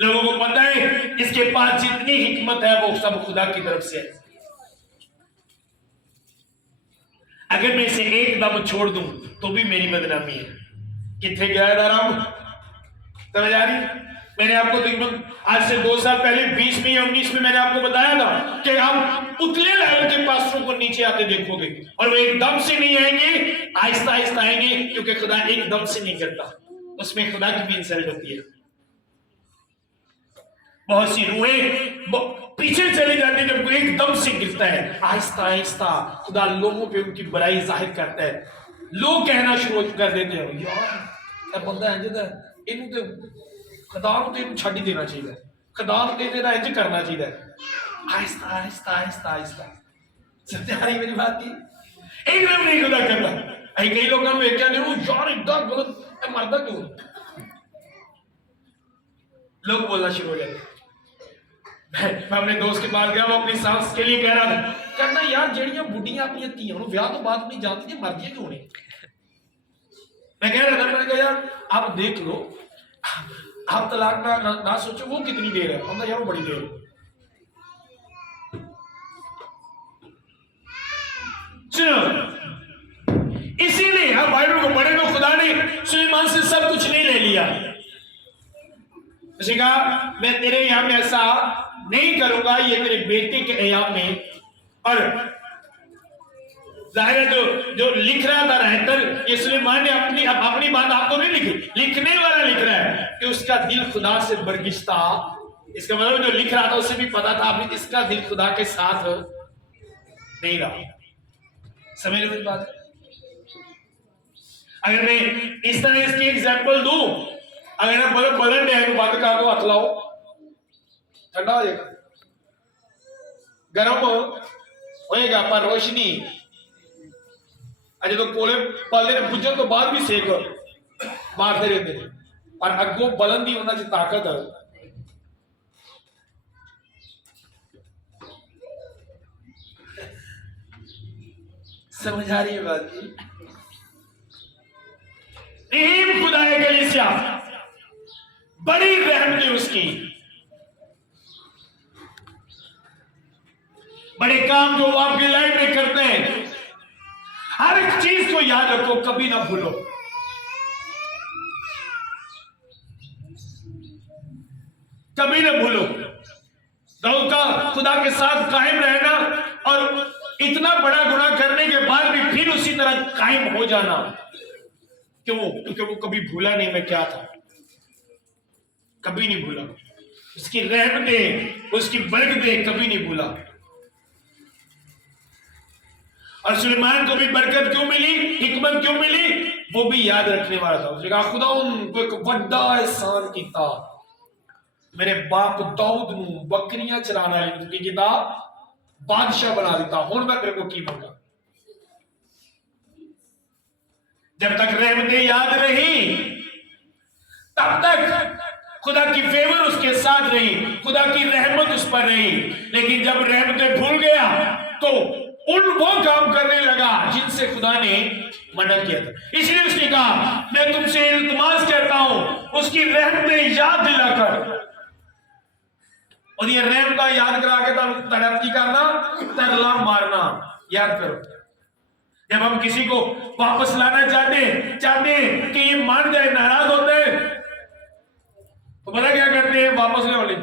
लोगों को पता है इसके पास जितनी हिकमत है वो सब खुदा की तरफ से है। अगर मैं इसे एकदम छोड़ दूं तो भी मेरी बदनामी है। कितने गया था राम, समझ आ रही? मैंने आपको तकरीबन आज से 2 साल पहले 20 में या 19 में मैंने आपको बताया था कि आप उतले लेवल के पास्टरों को नीचे आते देखोगे, और वो एकदम से नहीं आएंगे, आहिस्ता आहिस्ता आएंगे, क्योंकि खुदा एकदम से नहीं करता, उसमें खुदा की भी इंसल्ट होती है। बहुत सी रूहें पीछे चले जाती है जब कोई एकदम से गिरता है, आहिस्ता आहिस्ता खुदा लोगों पे उनकी बुराई जाहिर करता है। लोग कहना शुरू कर देते हैं, यार बंदा है इनू तो खुदा को तो छड़ ही देना चाहिए, खुदा को तेरा इंज करना चाहिए, आहिस्ता आहिस्ता आहिस्ता आहिस्ता। समझ आ रही मेरी बात की? एकदम नहीं खुदा करना। कई लोगों ने क्या नहीं, यार एकदम गलत मरदा क्यों, लोग बोलना शुरू हो जाते। मैं अपने दोस्त के पास गया, वो अपनी सास के लिए कह रहा था, कहना यार जड़ियां बुढ़ियां अपनी धीआं नूं ब्याह तो बाद नहीं जानती, मरदियां क्यों नहीं। मैं कह रहा था, मैंने कहा यार आप देख लो, आप तलाक ना सोचो, वो कितनी देर है, हम यार वो बड़ी देर। इसीलिए हम बाइबल को पढ़े तो खुदा ने सुलेमान से सब कुछ नहीं ले लिया। उसने कहा मैं तेरे यहां में ऐसा नहीं करूंगा, ये तेरे बेटे के अयाम में। और जाहिर है जो लिख रहा था राइटर, ये सुलेमान ने अपनी बात आपको नहीं लिखी, लिखने वाला लिख रहा है कि उसका दिल खुदा से बरगिश था। इसका मतलब जो लिख रहा था उसे भी पता था अभी इसका दिल खुदा के साथ नहीं रहा। समझ लो बात। अगर मैं इस तरह इसकी एग्जाम्पल दूं, अगर आप बदल रहे हैं बंद कर दो, हाथ लाओ, ठंडा हो जाएगा, गर्म होएगा, पर रोशनी अजय तो कोले पलने बुझन तो बाद भी सेक मारते रहते हैं, और अगों बलन दी उन्होंने ताकत है। समझ आ रही है बात की? खुदा है कलीसिया, उसकी। बड़े काम जो वो आपकी लाइफ में करते हैं, हर एक चीज को याद रखो, कभी ना भूलो। कभी ना भूलो दाऊद का खुदा के साथ कायम रहना और इतना बड़ा गुनाह करने के बाद भी फिर उसी तरह कायम हो जाना। क्यों? क्योंकि वो कभी भूला नहीं मैं क्या था, कभी नहीं भूला। उसकी रहमतें, उसकी बरकतें कभी नहीं भूला। और सुलेमान को भी बरकत क्यों मिली, हिकमत क्यों मिली, वो भी याद रखने वाला था। उसने कहा खुदा उनको एक बड़ा एहसान किया, मेरे बाप दाऊद नू बकरियां चराने वाली किता, बादशाह बना दिता। हुण मैं तेरे को की मंगा। जब तक रहमतें याद रही तब तक खुदा की फेवर उसके साथ रही, खुदा की रहमत उस पर रही। लेकिन जब रहमतें भूल गया तो वो काम करने लगा जिनसे खुदा ने मना किया था। इसलिए उसने कहा मैं तुमसे इल्तिमास करता हूं उसकी रहमतें याद दिलाकर, और ये रहमता याद करा के तड़पती करना, तरला मारना याद करो। जब हम किसी को वापस लाना चाहते हैं कि ये मान जाए, नाराज होते हैं, तो पता क्या करते हैं, वापस ले वाले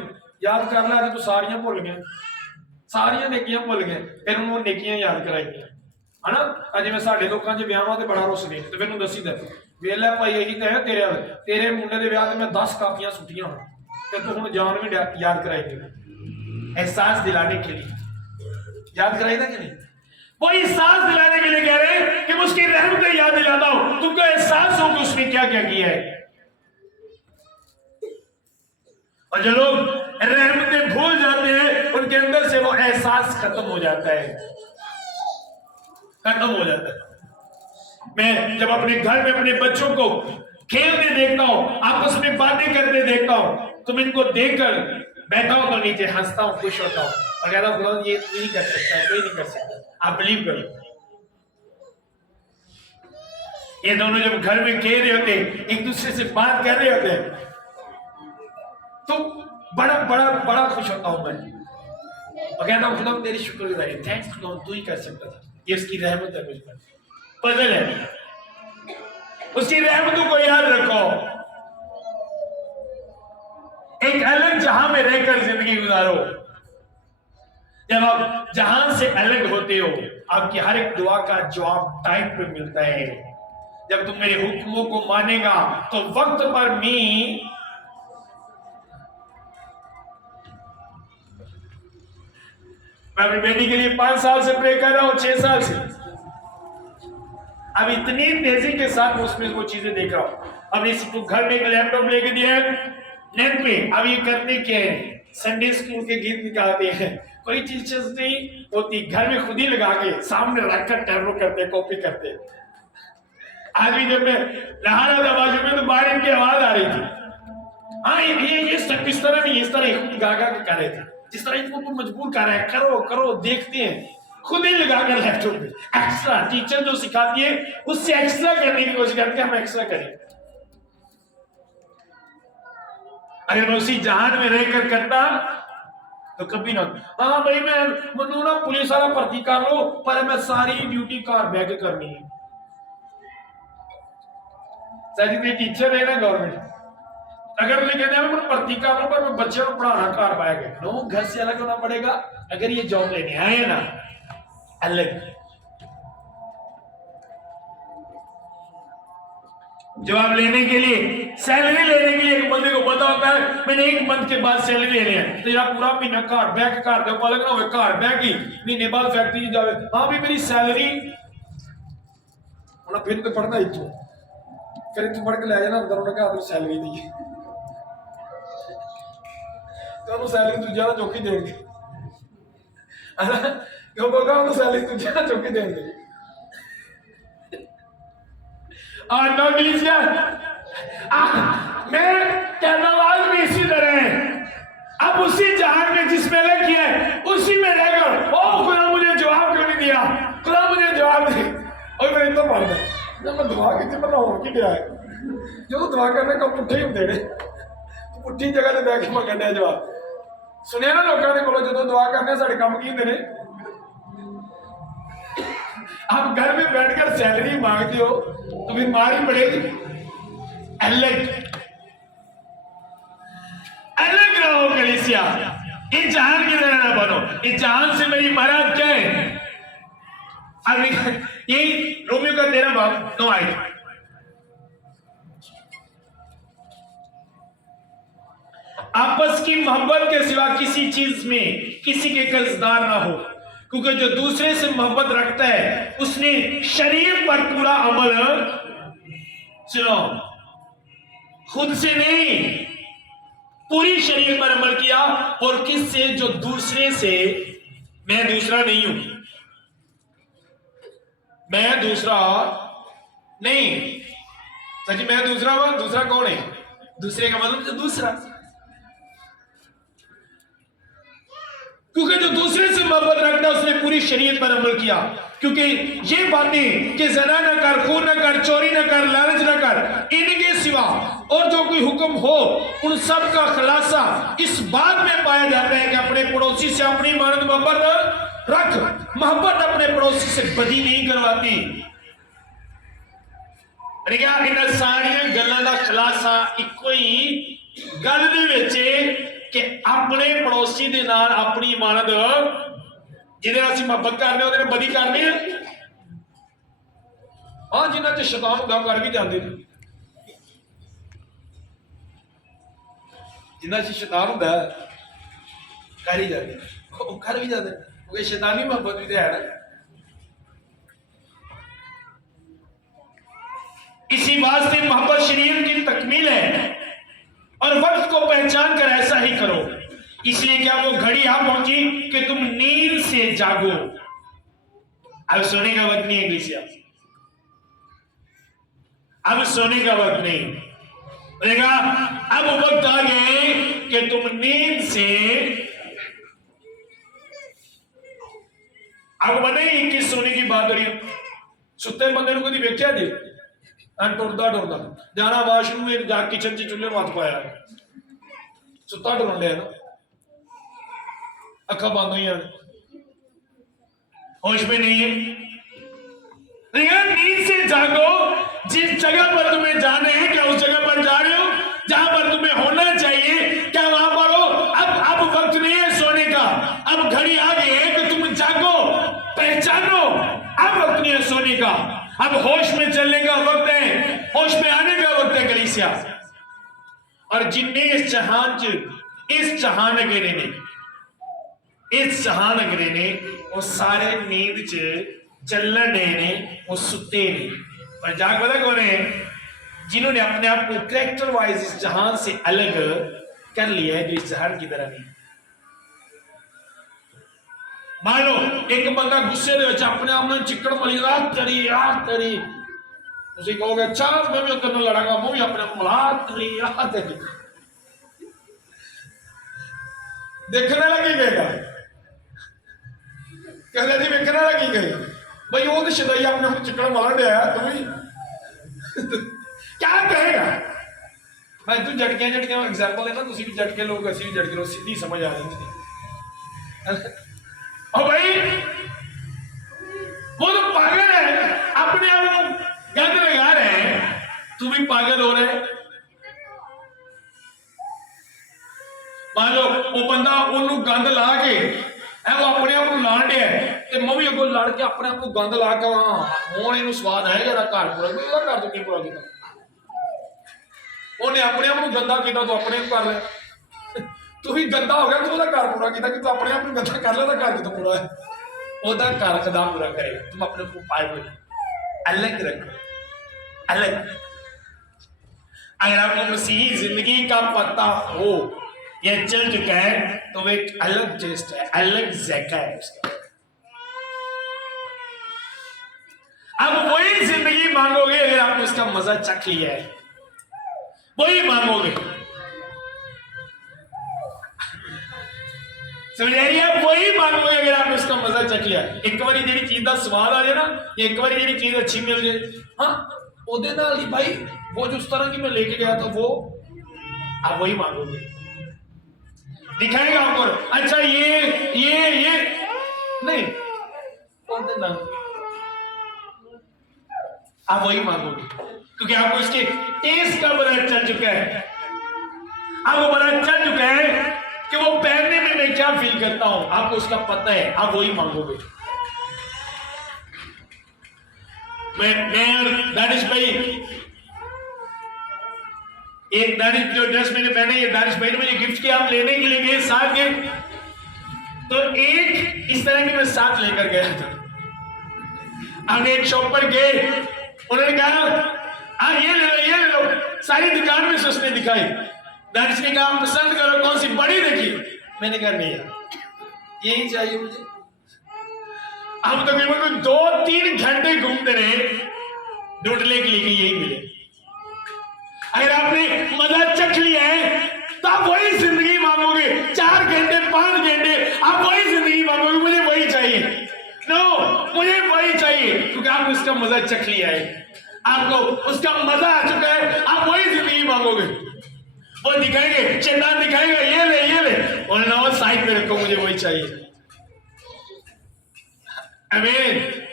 याद कर ला तो सारियां भूल गए, सारियां नेकियां भूल गए, फिर उन्होंने नेकियां याद कराई है ना। अजे मैं साडे लोकां च ब्याहां ते बड़ा रुस गए, तो फिर दसी दे वेला भाई यही तो है तेरे वाले, तेरे मुंडे के ब्याह मैं 10 कापियां सुटियां तो तू हुण जान भी याद कराई, एहसास दिलाने के लिए याद कराई था कि नहीं। वो एहसास दिलाने के लिए कह रहे हैं कि मैं उसकी रहमतें याद दिलाता हूं, तुमको एहसास हो कि उसने क्या क्या किया है। और जो लोग रहमतें भूल जाते हैं उनके अंदर से वो एहसास खत्म हो जाता है, खत्म हो जाता है। मैं जब अपने घर में अपने बच्चों को खेलते देखता हूं, आपस में बातें करते देखता हूं, तो मैं इनको देखकर बैठा हूं तो नीचे हंसता हूं, खुश होता हूं और कहता हूं ये नहीं कर सकता, कोई नहीं कर सकता। आप बिलीव करो, ये दोनों जब घर में खेल रहे होते, एक दूसरे से बात कर रहे होते, तो बड़ा बड़ा बड़ा खुश होता हूं मैं और कहता हूं खुदा तेरी शुक्रगुजारी, थैंक्स खुदा तू ही कर सकता था, ये उसकी रहमत है मुझ पर, फजल है। उसकी रहमतों को याद रखो। एक अलग जहां में रहकर जिंदगी गुजारो। जब आप जहां से अलग होते हो आपकी हर एक दुआ का जवाब टाइम पे मिलता है। जब तुम मेरे हुक्मों को मानेगा तो वक्त पर मैं अपनी बेटी के लिए 5 साल से प्रे कर रहा हूं, 6 साल से। अब इतनी तेजी के साथ उसमें वो चीजें देख रहा हूं। अब इसको घर में एक लैपटॉप लेके दिया है नेट पे, अब ये करने के है संडे स्कूल के गीत निकालते हैं, कोई टीचर्स नहीं होती, घर में खुद ही लगा के सामने रखकर टैबलो करते, कॉपी करते। आज भी जब मैं नहा रहा था बाजू में तो बाहर इनकी आवाज आ रही थी, हाँ ये सब इस तरह नहीं, इस तरह खुद गा गा के कर रहे थे, जिस तरह इनको मजबूर कर रहा है, करो करो, देखते हैं खुद ही लगा कर लैपटॉप में एक्स्ट्रा। टीचर जो सिखाती है उससे एक्स्ट्रा करने की कोशिश करते हैं, हम एक्स्ट्रा करें। अगर मैं उसी जहान में रहकर करता तो कभी ना, हाँ भाई मैं मनु ना पुलिस वाला भर्ती कर लो पर मैं सारी ड्यूटी घर बह के करनी है। सर टीचर है ना गवर्नमेंट, अगर मुझे कहते हैं मैं भर्ती कर लो पर मैं बच्चे को पढ़ाना घर बह के, नो घर से अलग होना पड़ेगा। अगर ये जॉब लेने आए ना अलग, जवाब लेने के लिए, सैलरी लेने के लिए एक बंदे को पता होता है मैंने 1 मंथ के बाद सैलरी लेनी है, तो यार पूरा महीना घर बैक कर दो, अलग ना हो घर बैक ही महीने बाद फैक्ट्री जावे, हाँ भी मेरी सैलरी उन्हें फिर तो पढ़ना इतों, फिर तू पढ़ के ले जाना अंदर, उन्हें कहा तो सैलरी दी तो सैलरी तू ज्यादा चौकी देंगे, क्यों बोलगा उन्हें सैलरी तू ज्यादा चौकी देंगे। और मैं कहना वाला भी इसी तरह है, अब उसी जहान में जिसमें अलग किया है उसी में रहकर, ओ खुदा मुझे जवाब क्यों नहीं दिया, खुदा मुझे जवाब दे। और मैं तो पढ़ गया जब मैं दुआ की थी, पता हो कि क्या है जो दुआ करने का पुट्ठे ही होते हैं, ਪੁੱਠੀ ਜਗ੍ਹਾ ਤੇ ਬੈਠ ਕੇ ਮੰਗਣ ਡਿਆ ਜਵਾਬ। ਸੁਣਿਆ ਨਾ ਲੋਕਾਂ ਦੇ ਕੋਲੋਂ ਜਦੋਂ ਦੁਆ करने ਸਾਡੇ ਕੰਮ ਕੀ ਹੁੰਦੇ ਨੇ? आप घर में बैठकर सैलरी मांगते हो तो फिर मार ही पड़ेगी। अलग अलग रहो कलीसिया, इस जहान की तरह ना बनो। इस जहान से मेरी महाराज क्या है? अब ये रोमियो का 13 बाब 9 आयत, आपस की मोहब्बत के सिवा किसी चीज में किसी के कर्जदार ना हो, क्योंकि जो दूसरे से मोहब्बत रखता है उसने शरीर पर पूरा अमल, सुनो, खुद से नहीं पूरी शरीर पर अमल किया। और किससे? जो दूसरे से। मैं दूसरा नहीं हूं, मैं दूसरा नहीं। सची मैं दूसरा हुआ? दूसरा कौन है? दूसरे का मतलब जो दूसरा, क्योंकि जो दूसरे से मोहब्बत रखता उसने पूरी शरीयत पर अमल किया। क्योंकि ये बातें कि ज़ना न कर, खून न कर, चोरी न कर, लालच न कर, इनके सिवा और जो कोई हुक्म हो उन सब का खुलासा इस बात में पाया जाता है कि अपने पड़ोसी से अपनी मानद मोहब्बत रख। मोहब्बत अपने पड़ोसी से बदी नहीं करवाती। क्या इन सारिया गल्लां दा खुलासा इको ही गल दे विच कि अपने पड़ोसी दे नाल अपनी इमानत जिहदे नाल असीं मोहब्बत करदे ओहदे नाल बदी करनी है। हां, जिन्हां च शैतान हुंदा कर भी जांदे ने, जिन्हां च शैतान हुंदा कर ही जांदे, ओह कर भी जांदे क्योंकि शैतानी मोहब्बत भी तो है ना। इसी वास्ते मोहब्बत शरीयत की तकमील है और वक्त को पहचान कर ऐसा ही करो। इसलिए क्या वो घड़ी आ पहुंची कि तुम नींद से जागो। अब सोने का वक्त नहीं है कलीसिया, अब सोने का वक्त नहीं। बोलेगा अब वक्त आ गए कि तुम नींद से, अब बने किस सोने की बात हो रही है? सुते बंदे को कभी वेख्या जी टुरदा टुरदा जाना वाशरूम में जा किचन च चूल्हे में हथ पाया, सुता टुरन लिया ना, अखा बंद हुई, होश में नहीं है। नींद से जागो। जिस जगह पर तुम्हें जाने हैं क्या उस जगह पर जा रहे हो? जहां पर तुम्हें होना चाहिए क्या वहां पर हो? अब वक्त नहीं है सोने का, अब घड़ी आ गई है कि तुम जागो, पहचानो अब वक्त नहीं है सोने का, अब होश में चलने का वक्त है, होश में आने का वक्त है कलीसिया। और जिनने इस जहान अगरे ने वो सारे नींद च चलन डे ने, वो सुते ने। और जाग पता कौन है? जिन्होंने अपने आप को कैरेक्टर वाइज इस जहान से अलग कर लिया है, जो इस जहान की तरह नहीं। मान लो एक बंदा गुस्से दे विच अपने आप में चिकड़ मली तरी तुसीं कहोगे अच्छा मैं भी तेरे लड़ांगा, मैं भी अपने आप मला तरी देखने लगी गएगा, कहते जी देखने लगी गई भाई वो तो शदाई अपने आप चिकड़ मार दिया तुम भी क्या कहेगा? मैं तू झटकियां एग्जाम्पल देना, तुम भी झटके लोग असी भी झटके लोग, सीधी समझ आ जाती। और भाई वो तो पागल है, अपने आप को गंद लगा रहे हैं, तू भी पागल हो रहे। मान लो वो बंदा ओनू गंद ला के वो अपने आप को लाण दिया ते मैं भी अगों लड़ के अपने आप को गंद ला के हुण इहनूं स्वाद है जरा घर पूरा ओहदा घर तो की पूरा कीता, उन्हें अपने आप को गंदा किया तो अपने आप कर ले, तू भी गंदा हो गया, तू ओहदा घर पूरा किया कि तू अपने आप को गंदा कर ले, तो घर तो पूरा है, ओहदा घर खुदा पूरा करेगा। तुम अपने को पाए हुए अलग रखो, अलग। अगर आपको मसीही जिंदगी का पता हो, यह चल चुका है, तो वो एक अलग टेस्ट है, अलग ज़ायका है उसका। अब वही जिंदगी मांगोगे अगर आपने उसका मजा चख लिया है, वही मांगोगे, समझ आ रही है? वही मांगोगे अगर आपने उसका मजा चख लिया। एक बार जी चीज का स्वाद आ जाए ना, एक बार जी चीज अच्छी मिल जाए, हाँ ओदे नाल ही भाई वो जो उस तरह की मैं लेके गया था वो आप वही मांगोगे, दिखाएगा आपको। अच्छा ये नहीं बोलते ना, आप वही मांगोगे क्योंकि आपको इसके टेस्ट का पता चल चुका है, आपको पता चल चुका है कि वो पहनने में मैं क्या फील करता हूं, आपको उसका पता है, आप वही मांगोगे। मैं और दानिश भाई, एक दानिश जो ड्रेस मैंने पहने, ये दानिश भाई ने मुझे गिफ्ट किया, आप लेने के लिए गए साथ गए, तो एक इस तरह की मैं साथ लेकर गया था। हमने एक शॉप पर गए, उन्होंने कहा हाँ ये ले लो, सारी दुकान में से उसने दिखाई। दानिश ने कहा पसंद करो कौन सी बड़ी देखी, मैंने कहा नहीं यार यही चाहिए मुझे। हम तो करीबन 2-3 घंटे घूमते रहे ढूंढने के लिए कि यही मिले। अगर आपने मजा चख लिया है तो आप वही जिंदगी मांगोगे, 4 घंटे 5 घंटे आप वही जिंदगी मांगोगे, मुझे वही चाहिए, नो मुझे वही चाहिए, क्योंकि आपने उसका मजा चख लिया है, आपको उसका मजा आ चुका है, आप वही जिंदगी मांगोगे। वो दिखाएंगे, शैतान दिखाएगा ये ले और ना साइड पे रखो, मुझे वही चाहिए। आमीन।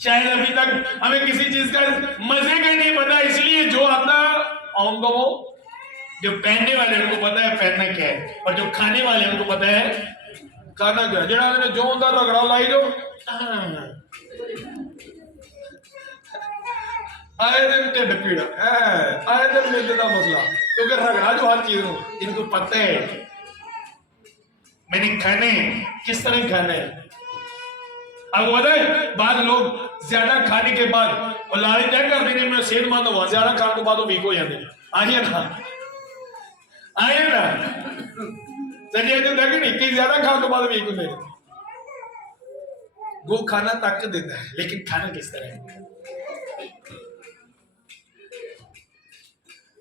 शायद अभी तक हमें किसी चीज का मजे का नहीं पता, इसलिए जो आता आऊंगा वो जो पहनने वाले उनको पता है पहनना क्या है, और जो खाने वाले उनको पता है खाना क्या है। जरा जो होता रगड़ा लाई दो, आए दिन ढिड पीड़ा, आए दिन मेरे का मसला, क्योंकि रगड़ा जो हर चीज हो इनको पता है मैंने खाने किस तरह खाना है। आपको पता है बाद लोग ज्यादा खाने के बाद और लाली तय कर देने में सेहतमंद हुआ, ज्यादा खाने के बाद वो वीक हो जाते हैं। आइए ना चलिए तो देखे नहीं कि ज्यादा खाने के बाद वीक होते हैं। वो खाना ताकत देता है, लेकिन खाना किस तरह है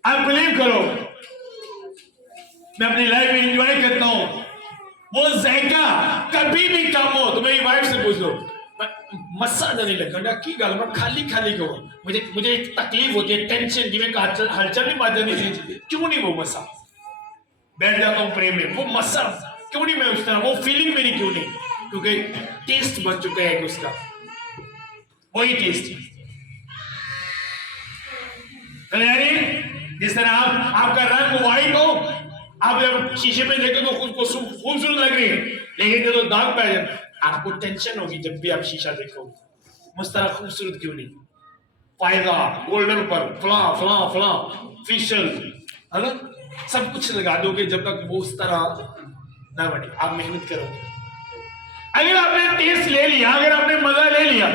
आप बिलीव करो। मैं अपनी लाइफ में एंजॉय करता हूं, वो जायका कभी भी कम हो तो मेरी वाइफ से पूछ लो, मस्सा नहीं लगता की गल मैं खाली कहूं, मुझे एक तकलीफ होती है, टेंशन जिम्मे हलचल नहीं मार जानी चाहिए, क्यों नहीं वो मस्सा बैठ जाता हूं प्रेम में, वो मस्सा क्यों नहीं, मैं उस तरह वो फीलिंग मेरी क्यों नहीं, क्योंकि टेस्ट बन चुका है उसका, वही टेस्ट। जिस तरह आपका रंग व्हाइट हो, आप जब शीशे में देखे तो खुद को खूबसूरत लग रही है, लेकिन जब तो दाग पड़ जाए आपको टेंशन होगी जब भी आप शीशा देखो, मुझ तरह खूबसूरत क्यों नहीं, फायदा गोल्डन पर फला फेशियल है ना, सब कुछ लगा दोगे जब तक वो उस तरह ना बने। आप मेहनत करोगे, अगर आपने टेस्ट ले लिया, अगर आपने मजा ले लिया,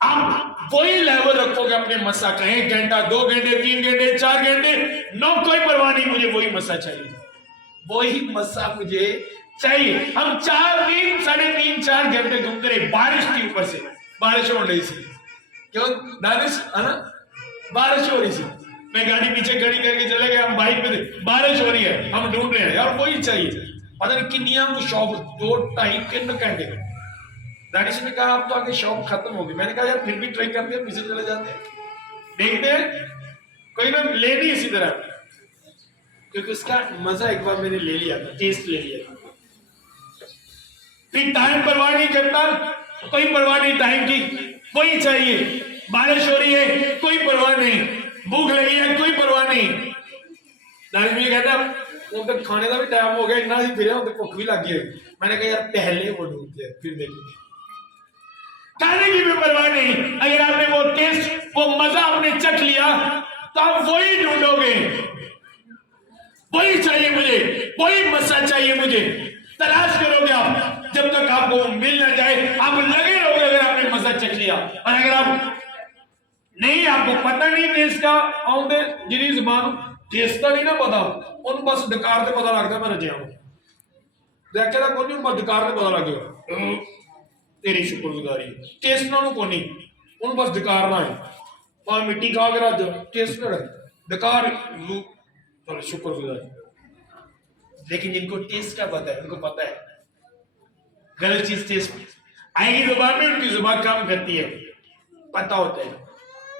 आप वही लेवल रखोगे अपने मसा का, 1 घंटा 2 घंटे 3 घंटे 4 घंटे, नो कोई परवाह नहीं, मुझे वही मसा चाहिए, वही मसा मुझे चाहिए। हम 3-4 घंटे घूमते रहे बारिश के ऊपर से, बारिश हो रही थी, क्यों बारिश है ना, बारिश हो रही थी, मैं गाड़ी पीछे खड़ी करके चले गए, हम बाइक पे थे, बारिश हो रही है, हम ढूंढ रहे हैं यार वही चाहिए, पता नहीं कितनी हमको शॉप 2-2.5 घंटे। दानिश ने कहा अब तो आगे शॉप खत्म होगी, मैंने कहा यार फिर भी ट्राई करते हैं, पीछे चले जाते हैं, देखते हैं कोई ना ले नहीं इसी तरह, क्योंकि उसका मजा एक बार मैंने ले लिया था, टेस्ट ले लिया था। फिर टाइम परवाह नहीं करता, कोई परवाह नहीं टाइम की, वही चाहिए, बारिश हो रही है कोई परवाह नहीं, भूख लगी है कोई परवाह नहीं। दानिश भी कहता वो तो खाने का भी टाइम हो गया, इतना ही फिर भूख भी लगी है, मैंने कहा यार पहले वो ढूंढते हैं फिर देखेंगे, खाने की भी परवाह नहीं। अगर आपने वो टेस्ट वो मजा आपने चख लिया तो आप वही ढूंढोगे, वही चाहिए मुझे, वही मजा चाहिए मुझे, तलाश करोगे आप जब तक आपको मिल ना जाए, आप लगे रहोगे अगर आपने मजा चख लिया। और अगर आप नहीं, आपको पता नहीं टेस्ट का आउंदे जिनी जुबान टेस्ट का नहीं ना पता, उन बस डकार से पता लगता मैं रजिया देखा को नहीं, बस डकार से पता लग गया तेरी शुक्रगुजारी, टेस्ट ना को नहीं, उन बस डकार ना है, और मिट्टी खा के रज टेस्ट ना डकार, चलो शुक्रगुजारी। लेकिन जिनको टेस्ट का पता है, उनको पता है गलत चीज टेस्ट आएगी जुबान में, उनकी जुबान काम करती है, पता होता है।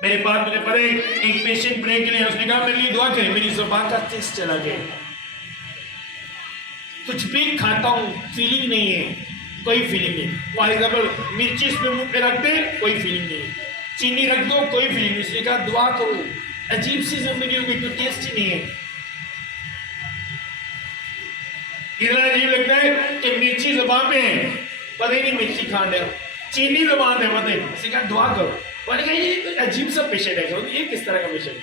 मेरे पास मुझे पता है एक पेशेंट ब्रेक के लिए, उसने कहा मेरे लिए दुआ करें, मेरी जुबान का टेस्ट चला गया, कुछ भी खाता हूं फीलिंग नहीं है, कोई फीलिंग नहीं। फॉर एग्जाम्पल मिर्ची इसमें मुंह पे रख दे, कोई फीलिंग नहीं, चीनी रख दो, कोई फीलिंग नहीं। इसने कहा दुआ करो, अजीब सी जिंदगी होगी, कोई टेस्ट ही नहीं है। इतना अजीब लगता है कि मिर्ची जुबान में है, पता ही नहीं मिर्ची खाने, चीनी जुबान है पता है। इसने कहा दुआ करो, मैंने कहा ये अजीब सा पेशेंट है, ये किस तरह का पेशेंट है?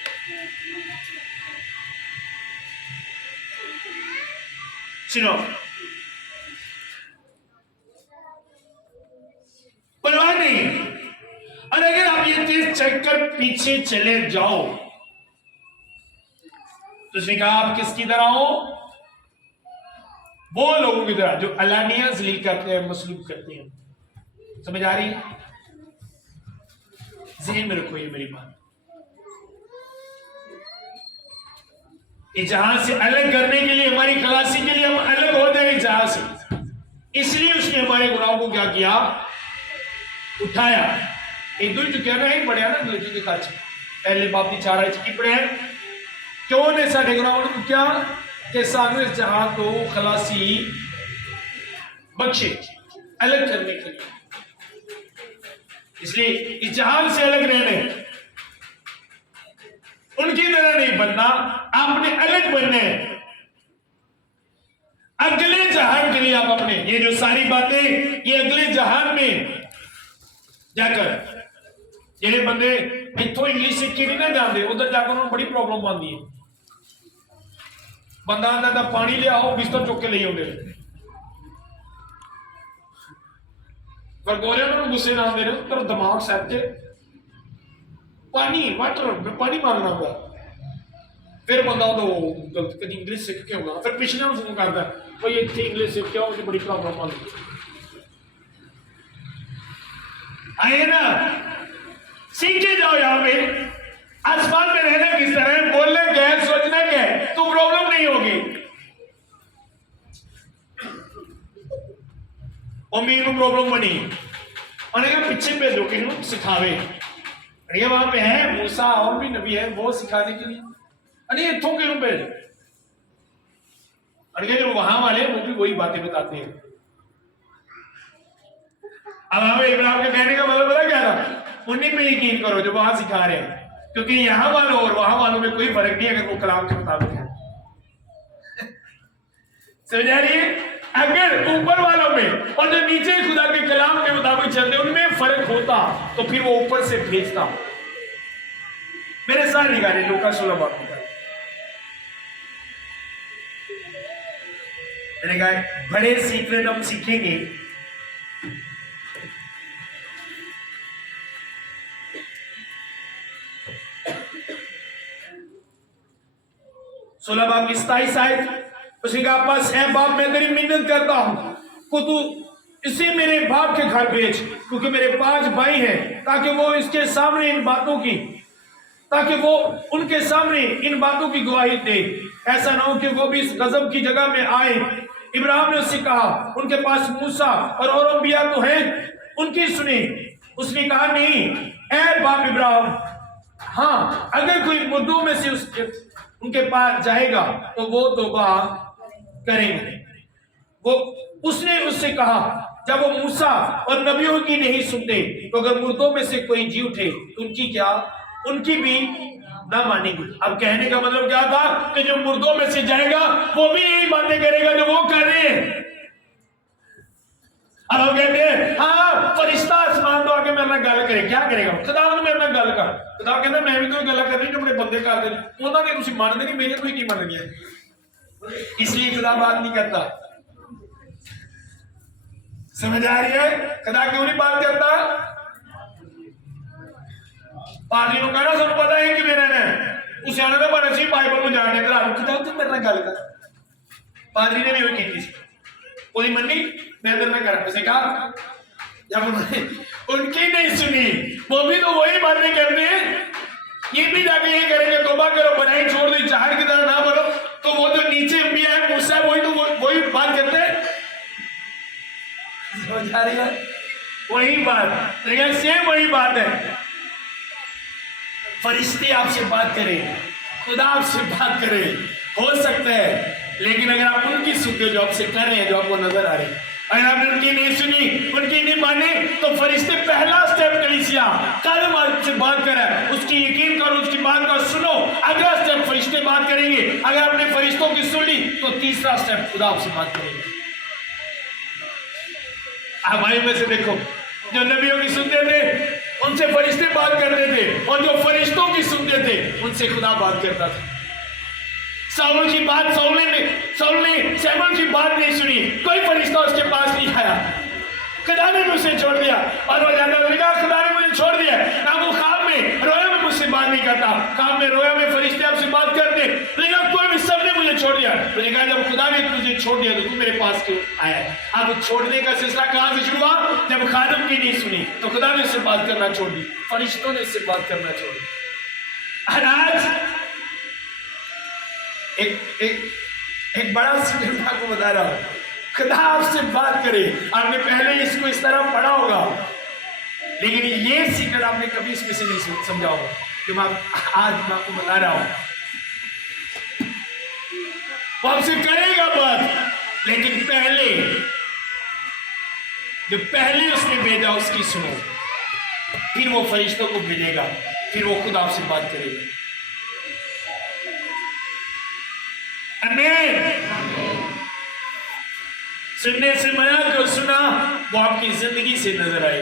सुनो, परवाह नहीं, और अगर आप ये चीज चेक कर पीछे चले जाओ तो उसने कहा आप किसकी तरह हो? वो लोगों की तरह जो अलानिया जलील करते हैं, मसलूब करते हैं। समझ आ रही है? ज़हन में रखो ये मेरी बात। ये जहां से अलग करने के लिए, हमारी खलासी के लिए हम अलग हो जाए जहां से, इसलिए उसने हमारे गुनाहों को क्या किया? उठाया। एक दो जो कहना है पढ़िया ना दूसरे के काच पहले बाप की 4 की पढ़े क्यों ने साढ़े गुनाहों को क्या कि सानू इस जहां को खलासी बख्शे अलग करने के लिए, इसलिए इस जहां से अलग रहने, उनकी तरह नहीं बनना, आपने अलग बनने हैं। अगले जहान के लिए आप अपने ये जो सारी बातें ये अगले जहान में जाकर, जेडे बंदे इतों इंग्लिश सीख के नहीं ना जाते, उधर जाकर उन्होंने बड़ी प्रॉब्लम आती है। बंदा आंदा था पानी ले आओ, बिस्तर चुक के ले आते, पर गोरे उन्होंने गुस्से ना आते रहे, तेरा दिमाग सैट है, पानी वाटर पानी मांगना होगा। फिर बंदा तो कभी इंग्लिश सीख के होगा, फिर पिछले में फोन करता है भाई इतनी इंग्लिश सीख के आओ, मुझे बड़ी प्रॉब्लम आती आए ना, सीख के जाओ। यहाँ पे आसमान में रहना किस तरह, बोलना क्या है, सोचना क्या है, तो प्रॉब्लम नहीं होगी। और मेरे को प्रॉब्लम बनी, उन्हें पीछे भेजो कि सिखावे, अरे वहां पे है मूसा और भी नबी है वो सिखाने के लिए, अरे इतों के रुपए, अरे जो वहां वाले वो भी वही बातें बताते हैं। अब हमें इब्राहिम के कहने का मतलब पता क्या था? उन्हीं पे यकीन करो जो वहां सिखा रहे हैं, क्योंकि यहां वालों और वहां वालों में कोई फर्क नहीं अगर वो कलाम के मुताबिक है। समझ आ रही है? अगर ऊपर वालों में और जो नीचे खुदा के कलाम के मुताबिक चलते उनमें फर्क होता तो फिर वो ऊपर से भेजता। मेरे साथ निकाले लूका 16 बात होता है। मैंने कहा बड़े सीक्रेट हम सीखेंगे, सोलह बाप की 27 आयत। उसने कहा बस है बाप मैं तेरी मिन्नत करता हूं को तू इसे मेरे बाप के घर भेज, क्योंकि मेरे 5 भाई हैं, ताकि वो इसके सामने इन बातों की, ताकि वो उनके सामने इन बातों की गवाही दे, ऐसा ना हो कि वो भी इस गजब की जगह में आए। इब्राहिम ने उससे कहा उनके पास मूसा और अंबिया तो हैं, उनकी सुनी। उसने कहा नहीं ऐ बाप इब्राहिम, हाँ अगर कोई मुर्दों में से उनके पास जाएगा तो वो तौबा करेंगे। वो उसने उससे कहा जब वो मूसा और नबियों की नहीं सुनते तो अगर मुर्दों में से कोई जी उठे तो उनकी भी ना मानेंगे। अब कहने का मतलब क्या था कि जो मुर्दों में से जाएगा वो भी यही बातें करेगा जो वो कर रहे हैं। अब हम कहते हैं हाँ फरिश्ता आसमान तो आके मेरे नाल गल करे, क्या करेगा? खुदा मेरे नाल गल कर, खुदा कहता मैं भी कोई गल कर रही जो अपने बंदे करते हैं, उन्होंने तुम मानते नहीं, मेरे कोई की मननी है, इसलिए खुदा बात नहीं करता। समझ आ रही है? खुदा क्यों नहीं बात करता? पादरी को कहना सब पता है कि मेरा ने उस आने का बना सी बाइबल में जाने का खुदा तू मेरे नाल गल कर। पादरी ने भी वही की थी, कोई मन्नी मैं तेरे नाल कर, उसे कहा जब उन्होंने उनकी नहीं सुनी, वो भी तो वही बातें करते हैं, ये भी जाके ये करेंगे तौबा करो बनाई छोड़ दो जहर की तरह ना बोलो, तो वो जो नीचे अंबिया है मूसा वही तो वही बात करते हैं। समझ आ रही है? वही बात, लेकिन सेम वही बात है। फरिश्ते आपसे बात करें, खुदा आपसे बात करे, हो सकता है, लेकिन अगर आप उनकी सुनते हो जो आपसे कर रहे हैं, जो आपको नजर आ रहे हैं, अगर आपने उनकी नहीं सुनी, उनकी नहीं माने, तो फरिश्ते पहला स्टेप कलीसिया कदम आपसे बात कर रहा है, उसकी यकीन करो, उसकी बात को सुनो। अगला स्टेप फरिश्ते बात करेंगे, अगर आपने फरिश्तों की सुन ली तो तीसरा स्टेप खुदा आपसे बात करेंगे। हमारे में से देखो, जो नबियों की सुनते थे उनसे फरिश्ते बात करते थे, और जो फरिश्तों की सुनते थे उनसे खुदा बात करता था। साउल की बात साउल ने सैमुअल की बात नहीं सुनी, कोई फरिश्ता उसके पास नहीं आया, खुदा ने मुझसे छोड़ दिया, और वो जाता था खुदा ने मुझे छोड़ दिया। ना वो ख्वाब में रोया में मुझसे बात नहीं करता, ख्वाब में रोया में फरिश्ते आपसे बात करते, लेकिन कोई भी सबने मुझे छोड़ दिया। मैंने कहा जब खुदा ने तुझे छोड़ दिया तो तू मेरे पास क्यों आया? अब छोड़ने का सिलसिला कहां से शुरू हुआ? जब खादम की नहीं सुनी तो खुदा ने उससे बात करना छोड़ दी, फरिश्तों ने उससे बात करना छोड़ दी। आज एक बड़ा सीक्रेट मैं आपको बता रहा हूं, खुदा आपसे बात करे। आपने पहले इसको इस तरह पढ़ा होगा, लेकिन ये सीक्रेट आपने कभी इसमें से नहीं समझा होगा, कि आज मैं आपको बता रहा हूं। वो आपसे करेगा बात, लेकिन जो पहले उसने भेजा उसकी सुनो, फिर वो फरिश्तों को भेजेगा, फिर वो खुद आपसे बात करेगा। आमीन। सुनने से मना, जो सुना वो आपकी जिंदगी से नजर आए।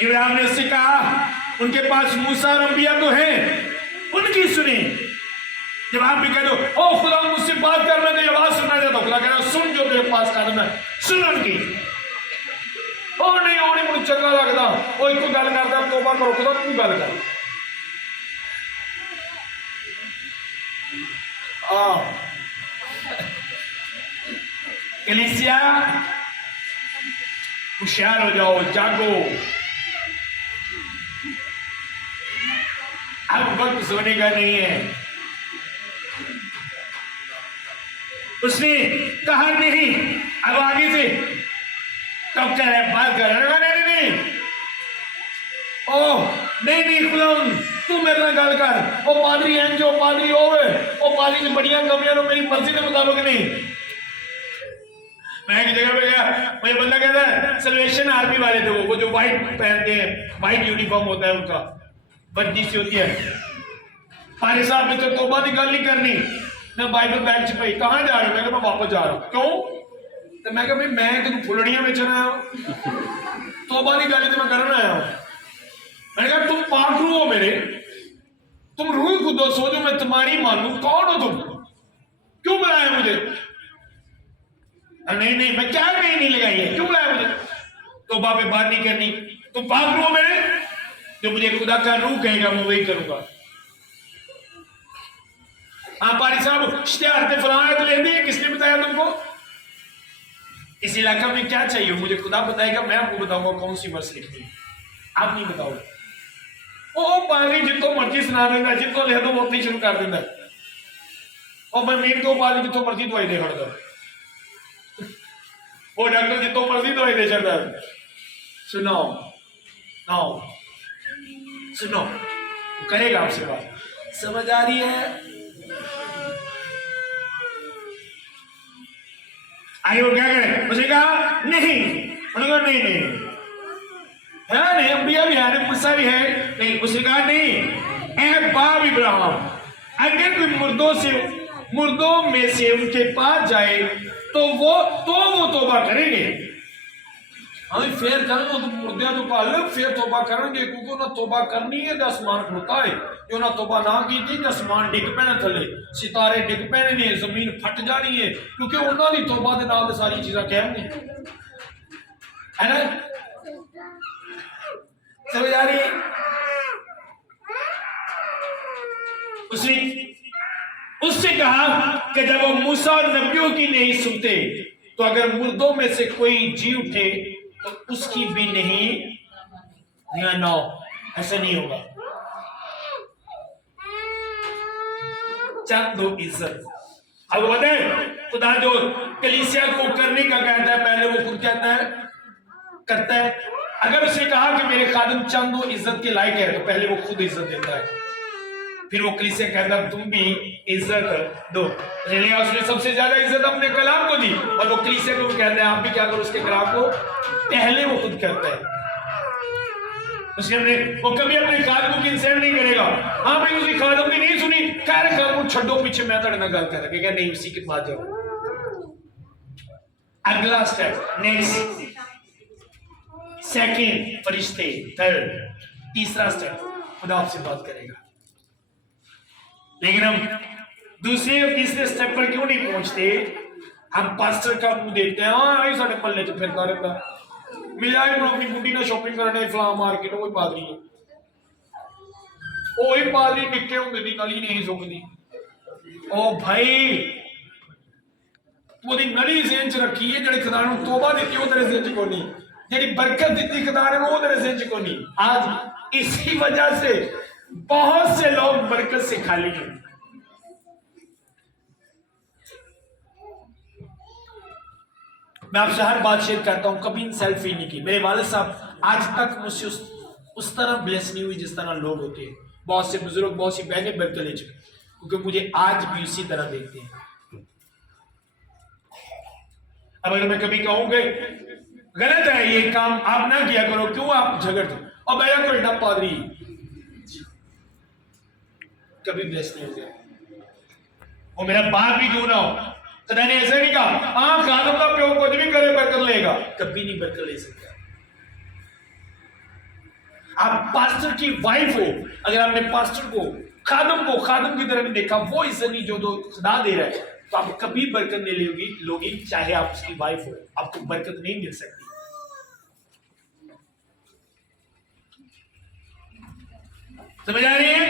इब्राहिम ने उससे कहा, उनके पास मूसा और अंबिया तो है, उनकी सुने। जब आप भी कह दो ओ खुदा मुझसे बात करना, तो आवाज सुनना चाहता, खुदा कह रहा सुन, जो तेरे पास कानून है सुन उनकी। ओ नहीं मुझे चंगा लगता, वो एक गल करता, तौबा करो, खुदा तू गल कर। कलीसिया होशियार हो जाओ, जागो, अब वक्त सोने का नहीं है। उसने कहा नहीं, अब आगे से कब कह रहा है बात कर रहा है, नहीं ओ नहीं खुदा तू मेरे ना गल कर, ओ पादरी हैं जो पादरी होवे, ओ पादरी से बढ़िया कमियां मेरी मर्जी के मुताबिक नहीं। मैं एक जगह पे गया, मुझे बंदा कहता है सल्वेशन आर्मी वाले थे, वो जो व्हाइट पहनते हैं, व्हाइट यूनिफॉर्म होता है उनका, वर्दी सी होती है। फारिस साहब ने तो तौबा की गल नहीं करनी, मैं बाइबल बैग च पई, कहां जा रहे हो? मैं वापस जा रहा हूं। क्यों? तो मैं भाई मैं तेन फुलड़ियां बेचन आया हूं, तौबा की गल तो मैं करना आया हूं। मैंने कहा तुम पाक रूह हो मेरे, तुम रूह कुद्दूस हो जो मैं तुम्हारी मानू, कौन हो तुम? क्यों बुलाया मुझे? नहीं मैं क्या नहीं लगाई है, क्यों बुलाया मुझे? तौबा पे बात नहीं करनी, तुम पाक रूह हो मेरे, जो मुझे खुदा का रूह कहेगा मैं वही करूंगा। हाँ पारी साहब इश्तिहार फलाना तो ले दिए, किसने बताया तुमको? इस इलाका में क्या चाहिए मुझे खुदा बताएगा, मैं आपको बताऊंगा कौन सी वर्ष लिखनी है, आप नहीं बताओगे। ओ पानी जितो मर्जी सुना देना, जितो लिख दो वो ही शुरू कर देना, और मैं मेरे को पानी जितो मर्जी दवाई दे खड़ता, वो डॉक्टर जितो मर्जी दवाई दे चलता। सुनो सुनो, करेगा आपसे बात, समझ आ रही है? आगे वो क्या करे? उसने कहा नहीं, उन्होंने कहा नहीं है, नहीं अंबिया भी है, मूसा भी है, नहीं। उसने कहा नहीं, ए बाप इब्राहिम, अगर कोई मुर्दों में से उनके पास जाए तो वो तौबा करेंगे। हाँ फिर करेंगे, तो मुर्दे तो पाल फिर तौबा करेंगे, क्योंकि उन्हें तौबा करनी है तो आसमान खुलता है, जो उन्हें तौबा ना की थी तो आसमान डिग पैने, थले सितारे डिग पैने ने, जमीन फट जानी है, क्योंकि उन्होंने तौबा के नाल सारी चीज़ां कायम नहीं है ना। समझ आ रही? उससे कहा कि जब वो मूसा और नबियों की नहीं सुनते, तो अगर मुर्दों में से कोई जी उठे तो उसकी भी नहीं, ऐसा नहीं होगा। चंद दो इज्जत। अब बताए खुदा जो कलीसिया को करने का कहता है, पहले वो खुद कहता है करता है, अगर उसने कहा कि मेरे खादिम चंद वो इज्जत के लायक है, तो पहले वो खुद इज्जत देता है, फिर वो कलीसिया कहता है तुम भी इज्जत दो। इसलिए उसने सबसे ज्यादा इज्जत अपने कलाम को दी, और वो कलीसिया को कहता है आप भी क्या करो उसके कलाम को, पहले वो खुद करता है। उसने वो कभी अपने खादिम की इंसल्ट नहीं करेगा। हाँ भाई उसकी खादिम की नहीं सुनी, कह रहे खादिम छड्डो पीछे, मैं तेरे नाल गल कर रहा, नहीं उसी के पास जाओ। अगला स्टेप, नेक्स्ट, सेकंड फरिश्ते, थर्ड, तीसरा स्टेप खुदा आपसे बात करेगा। लेकिन हम दूसरे और तीसरे स्टेप पर क्यों नहीं पहुंचते? हम पास्टर का मुंह देखते हैं, हाँ आई साढ़े पल्ले च फिरता रहता, मिला अपनी बुढ़ी ना शॉपिंग करने फलाम मार्केट, कोई पादरी है, वही पादरी निक्के होंगे दी नली नहीं सुकती। ओ भाई तू नली जेन च रखी है, जेडी खुदा ने तौबा दी वो तेरे जेन च कोनी, जेडी बरकत दी खुदा ने वो तेरे जेन च कोनी। आज इसी वजह से बहुत से लोग बरकत से खाली हैं। मैं आपसे हर बात शेयर करता हूं, कभी सेल्फी नहीं की। मेरे वालिद साहब आज तक मुझसे उस तरह ब्लेस नहीं हुई जिस तरह लोग होते हैं। बहुत से बुजुर्ग, बहुत सी बहनें बरकत ले चुके, क्योंकि मुझे आज भी उसी तरह देखते हैं। अब अगर मैं कभी कहूंगा गलत है ये काम आप ना किया करो, क्यों आप झगड़ते, और मेरा कोई डब पादरी, कभी ब्लेस नहीं हो गया। वो मेरा बाप भी क्यों ना हो, खुदा ने ऐसा नहीं कहा हाँ खादम का प्यो कुछ भी करे बरकत लेगा, कभी नहीं बरकत ले सकता। आप पास्टर की वाइफ हो, अगर आपने पास्टर को खादम की तरह नहीं देखा, वो इज्जत नहीं जो खुदा दे रहा है, तो आप कभी बरकत नहीं लोगी, चाहे आप उसकी वाइफ हो, आपको बरकत नहीं मिल सकती। समझ आ रही है?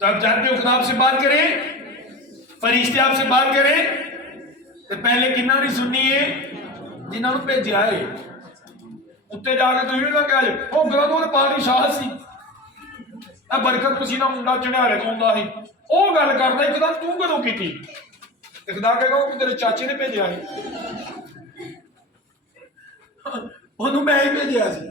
तो आप जानते हो खुदा आपसे बात करें, फरिश्ते आपसे बात करें, तो पहले किन्ना नहीं सुननी है, जिन्होंने भेजा है। उत्ते जाके तुम भी क्या वो ग्रंथों के पानी शाह सी बरकत तुसी ना मुंडा चढ़ियारे को आंदा है, वो गल करदा एकदम तू कदों कीती, खुदा कहेगा वो तेरे चाचे ने भेजा है, ओनू मैं ही भेजा सी।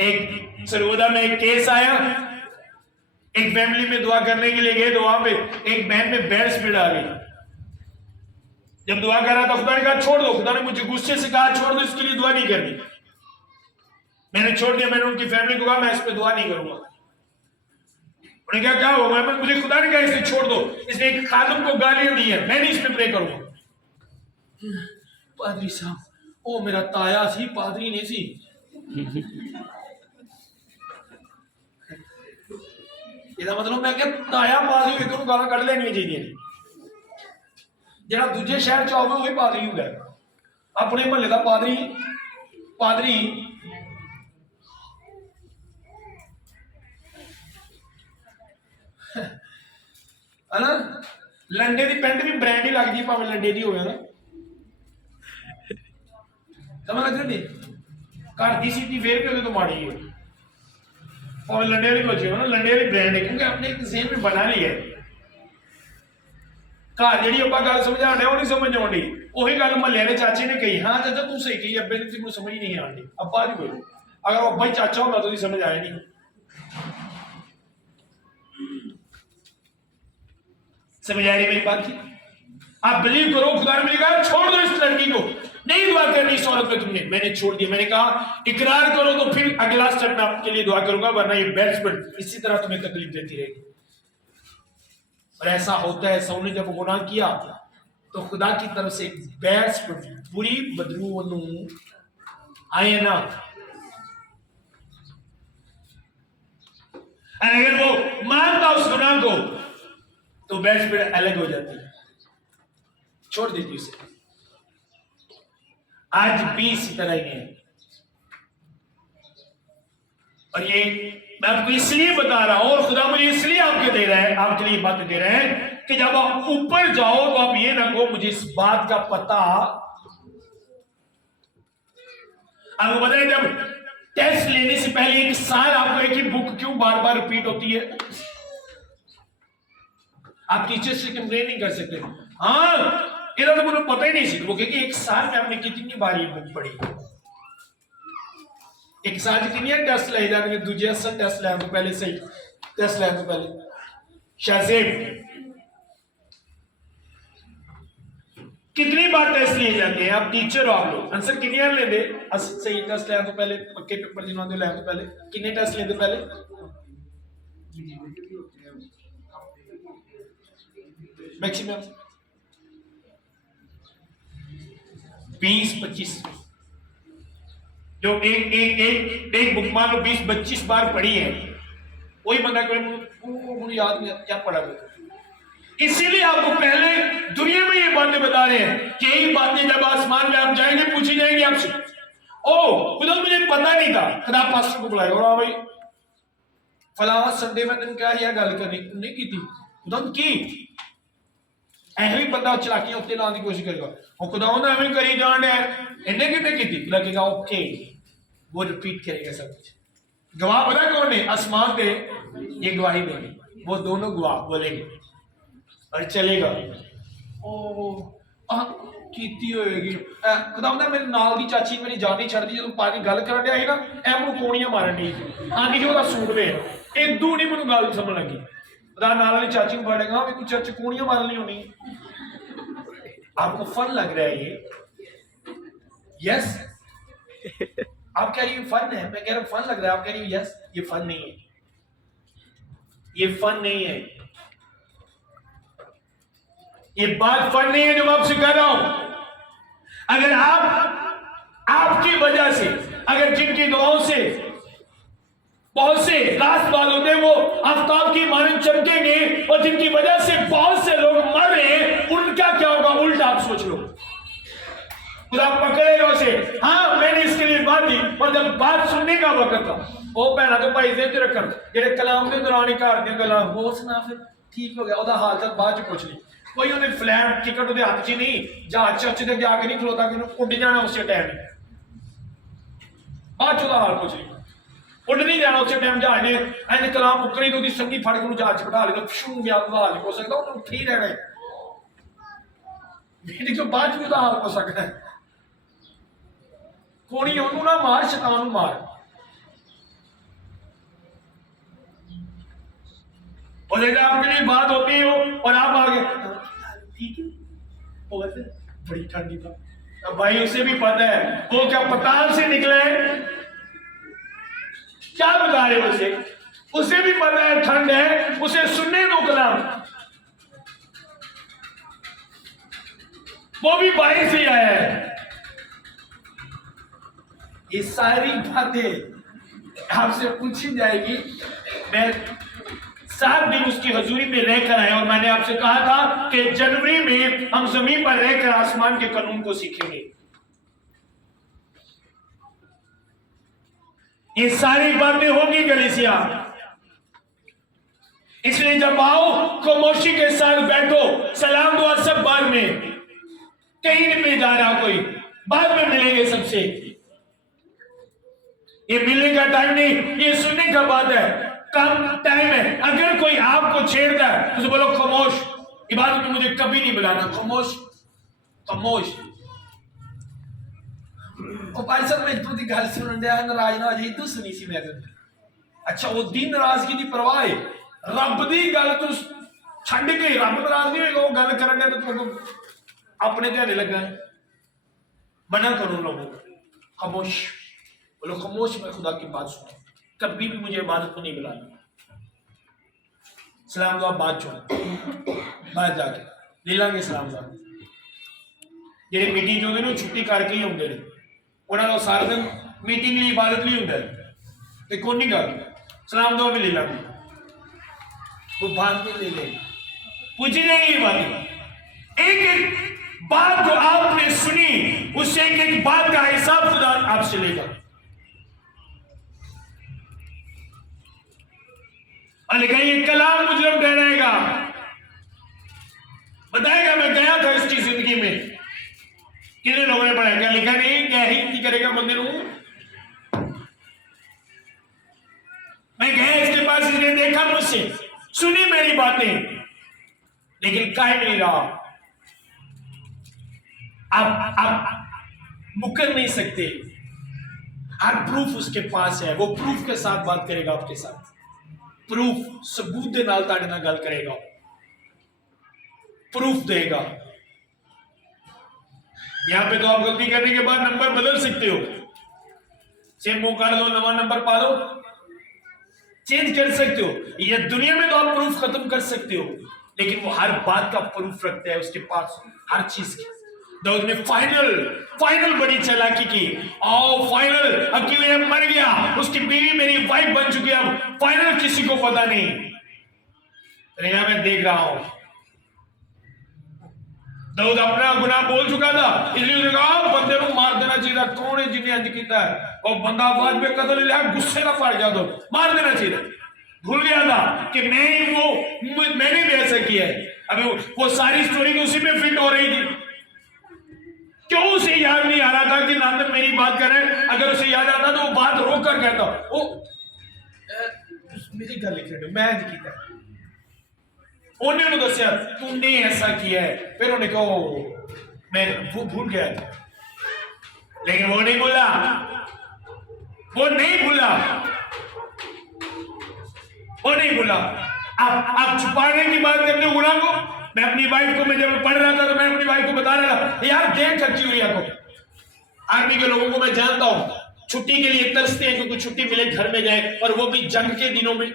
एक सरगोदा में एक केस आया, एक फैमिली में दुआ करने के लिए गए, तो वहां पे एक बहन में बैड स्पीड आ गई। जब दुआ कर रहा था खुदा ने कहा छोड़ दो, खुदा ने मुझे गुस्से से कहा छोड़ दो, इसके लिए दुआ नहीं करनी। मैंने छोड़ दिया, मैंने उनकी फैमिली को कहा मैं इस पे दुआ नहीं करूंगा। उन्हें क्या होगा, मैं मुझे खुदा ने कहा इसे छोड़ दो, इसने एक खादिम को गालियां दी है, मैं नहीं इस पे प्रे करूंगा। पादरी साहब, ओ मेरा ताया सी, पादरी नहीं सी। ਇਹਦਾ मतलब मैं कि ताया पादरी एक ਨੂੰ ਗਾਲਾਂ ਕੱਢ ਲੈਣੀਆਂ ਚਾਹੀਦੀਆਂ ਨੇ, ਜਿਹੜਾ ਦੂਜੇ ਸ਼ਹਿਰ ਚ ਆਵੇ ਉਹ ਹੀ ਪਾਦਰੀ ਹੁੰਦਾ ਹੈ। ਆਪਣੇ ਮਹੱਲੇ ਦਾ ਪਾਦਰੀ है ना, लंडे की पेंट भी ब्रांड ही लगती है, भावें लंडे की हो ना, समझ लग रही, घर की सीटी फिर भी तो माड़ी है, और लंडे वाली बचे हो ना, लंडे वाली ब्रांड है, क्योंकि अपने एक सेम में बना ली है। घर जी आप गल समझाने वो नहीं समझ आती, वही गल महल्ले ने चाचे ने कही, हाँ चाचा तू सही कही, अब्बे ने तेन समझ ही नहीं आती, अब्बा नहीं बोलो, अगर अब्बा ही चाचा होगा तो समझ आया नहीं। समझ आ रही मेरी बात की? आप बिलीव करो, खुदा ने मुझे कहा छोड़ दो इस लड़की को, नहीं दुआ करनी इस औरत पे तुमने, मैंने छोड़ दिया। मैंने कहा इकरार करो तो फिर अगला स्टेप मैं आपके लिए दुआ करूंगा, वरना ये बैट्समैन इसी तरह तुम्हें तकलीफ देती रहेगी। और ऐसा होता है, सौ ने जब गुनाह किया तो खुदा की तरफ से बैट्समैन पूरी बदरू आए ना, अगर वो मानता उस गुनाह को तो बैट्समैन अलग हो जाती है, छोड़ देती उसे। आज भी इसी तरह ही है, और ये मैं आपको इसलिए बता रहा हूं, और खुदा मुझे इसलिए आपके दे रहा है, आपके लिए बातें दे रहे हैं कि जब आप ऊपर जाओ तो आप ये ना कहो मुझे इस बात का पता। आपको पता है जब टेस्ट लेने से पहले एक साल आपको एक ही बुक क्यों बार बार रिपीट होती है? आप टीचर से कंप्लेन नहीं कर सकते, हाँ ਇਹਦਾ ਤਾਂ ਮੈਨੂੰ ਪਤਾ ਹੀ नहीं सी। वो कहे कि एक साल में आपने कितनी बार ये बुक पढ़ी? एक साल च कितने टेस्ट लाए जाते? दूजे असल टेस्ट लैन तो पहले, सही टेस्ट लैन तो पहले। शाहजेब कितनी बार टेस्ट लिए जाते हैं? आप टीचर हो, आप लोग आंसर कितनी बार लेते? सही टेस्ट लैन तो पहले, पक्के पेपर जिन्होंने लैन तो पहले कितने टेस्ट लेते पहले? मैक्सिमम 20-25। जो एक बुक मान लो 20-25 बार पढ़ी है, वही बंदा मुझे याद नहीं क्या पढ़ा गया। इसीलिए आपको पहले दुनिया में ये बातें बता रहे हैं कि यही बातें जब आसमान में आप जाएंगे पूछी जाएंगी आपसे। ओ खुदा मुझे पता नहीं था, खुदा पास्टर को बुलाएगा और भाई फलावा संडे में तुम क्या गल करनी तुमने की थी, खुदा की एवं बंदा चलाकियां उत्ते लाने की कोशिश करेगा और खुदा ने एवं करी जान है इन्हें कितने की थी, लगेगा ओके वो रिपीट करेगा सब कुछ। गवाह पता कौन है? आसमान पे ये गवाही देंगे, वो दोनों गवाह बोलेंगे और चलेगा। कीती होएगी खुदा मेरे नाल दी चाची मेरी जान नहीं छड़दी, जो पानी गल कर दिया ना ए मैं कोणियां मारन दी आंदी जो सूट वे इदू नहीं मैं गल समझ लगी। खुदा नाल वाली चाची को पड़ेगा मैं कुछ चर्च कोणियां मारन नहीं होनी। आपको फन लग रहा है ये? यस आप कह रही हो फन है, मैं कह रहा हूं फन लग रहा है, आप कह रही हो यस। ये फन नहीं है, ये फन नहीं है, ये बात फन नहीं है जो मैं आपसे कह रहा हूं। अगर आप आपकी वजह से, अगर जिनकी दुआओं से बहुत से रास्तबाज होते हैं वो आफ्ताब की मानंद चमकेंगे और जिनकी वजह से बहुत से लोग मर रहे हैं, उनका क्या होगा? उल्टा आप सोच लो। खुदा पकड़ेगा उसे। हाँ मैंने इसके लिए बात दी, और जब बात सुनने का वक्त था वो भैन के भाई से रखन जेडे कलाम के दौरान ही घर दी गल्लां वो सुना, फिर ठीक हो गया ਉਹਦਾ हाल चाल बाद च पूछ ली। कोई उन्हें फ्लैट टिकट ਉਹਦੇ ਹੱਥ 'ਚ नहीं, जहाज चर्च ਦੇ ਜਾ ਕੇ नहीं खलोता कि ਉੱਡ जाना उस टाइम, बाद च ਉਹਦਾ हाल पूछ ली। ਉੱਡ नहीं जाना उस टाइम जहाज ने ऐन कलाम मुकरी तो संगी फड़ के जहाज च बिठा लेगा, शू गया ਉਹਦਾ हाल नहीं हो सकता, ਉਹਨੂੰ ਉੱਥੇ ही रहना है। जो बाद च ਉਹਦਾ हाल हो सकता है। कोणी ਉਹਨੂੰ ना मार, शैतान ਨੂੰ मार। और जब आपके लिए बात होती हो और आप आगे ठीक है वो वैसे बड़ी ठंडी था, अब भाई उसे भी पता है वो क्या पताल से निकले हैं, क्या बता रहे उसे, उसे भी पता है ठंड है, उसे सुनने दो कलाम, वो भी बाहर से आया है। ये सारी बातें आपसे पूछी जाएगी। मैं 7 दिन उसकी हजूरी में रहकर आए और मैंने आपसे कहा था कि जनवरी में हम जमीन पर रहकर आसमान के कानून को सीखेंगे। ये सारी बातें होंगी गलीसिया, इसलिए जब आओ खामोशी के साथ बैठो, सलाम दुआ सब बाद में, कहीं नहीं मिल जा रहा, कोई बाद में मिलेंगे सबसे। ये मिलने का टाइम नहीं, ये सुनने का बात है, कम टाइम है। अगर कोई आपको छेड़ता है तो बोलो खामोश, इबादत में मुझे कभी नहीं बुलाना, खामोश खामोश। और भाई साहब मैं इतनी गल सुन दिया नाराज ना हो जाए, तू सुनी सी मैं अच्छा वो दिन नाराजगी की परवाह है, रब दी गल तू छड़ के रब नाराज नहीं होगा, वो गल करने तो तुम अपने ध्यान लगा है। मना करो लोगों को, खामोश बोलो, खामोश मैं खुदा की बात सुनो, कभी भी मुझे इबादत को नहीं बुलाना। सलाम दुआ बाद चुन बाद जाके ले लांगे सलाम दुआ। जेडे मीटिंग जो होंगे छुट्टी करके ही होंगे ने, उन्होंने सारे दिन मीटिंग लिए इबादत नहीं होंगे, तो कौन नहीं गल सलाम दुआ भी ले लांगे, वो बाद में ले लेंगे, पूछी जाएगी बात। एक एक बात जो आपने सुनी उससे एक एक बात का हिसाब खुदा आपसे लेगा। लेकिन ये कलाम मुजरम ठहराएगा, बताएगा मैं गया था इसकी जिंदगी में, कितने लोगों ने पढ़ा, क्या लिखा नहीं, क्या ही करेगा बंदे नूं, मैं गया इसके पास, इसने देखा मुझसे, सुनी मेरी बातें, लेकिन कायम नहीं रहा। आप मुकर नहीं सकते। हर प्रूफ उसके पास है, वो प्रूफ के साथ बात करेगा आपके साथ, प्रूफ सबूत दे नाल ताड़े नाल गल करेगा, प्रूफ देगा। यहां पे तो आप गलती करने के बाद नंबर बदल सकते हो, सिम मुंह काट दो, नवा नंबर पा लो, चेंज कर सकते हो। ये दुनिया में तो आप प्रूफ खत्म कर सकते हो, लेकिन वो हर बात का प्रूफ रखता है उसके पास, हर चीज की। दाऊद ने फाइनल बड़ी चालाकी की, और फाइनल अब क्यों ये मर गया, उसकी बीवी मेरी वाइफ बन चुकी है, अब फाइनल किसी को पता नहीं। यहां मैं देख रहा हूं दाऊद अपना गुनाह बोल चुका था, इसलिए उसने कहा बंदे को मार देना चाहिए। कौन है जिन्हें अंज किया है, और बंदा बाद में कत्ल लिया, गुस्से का पड़ गया तो मार देना चाहिए। भूल गया था कि मैंने भी ऐसा किया है। अभी वो सारी स्टोरी उसी में फिट हो रही थी। क्यों उसे याद नहीं आ रहा था कि नादर मेरी बात कर रहे हैं? अगर उसे याद आता तो वो बात रोक कर कहता, वो मेरी गल लिख मैं अंज किया, उन्होंने दसिया तुमने ऐसा किया है। फिर उन्हें कहो मैं भूल गया था, लेकिन वो नहीं भूला, वो नहीं भूला, वो नहीं भूला। आप छुपाने की बात करते हो गुनाह को। मैं अपनी वाइफ को, मैं जब पढ़ रहा था तो मैं अपनी वाइफ को बता रहा था, यार देख अच्छी हुई को। आर्मी के लोगों को मैं जानता हूं, छुट्टी के लिए तरसते हैं क्योंकि छुट्टी मिले घर में जाए, और वो भी जंग के दिनों में।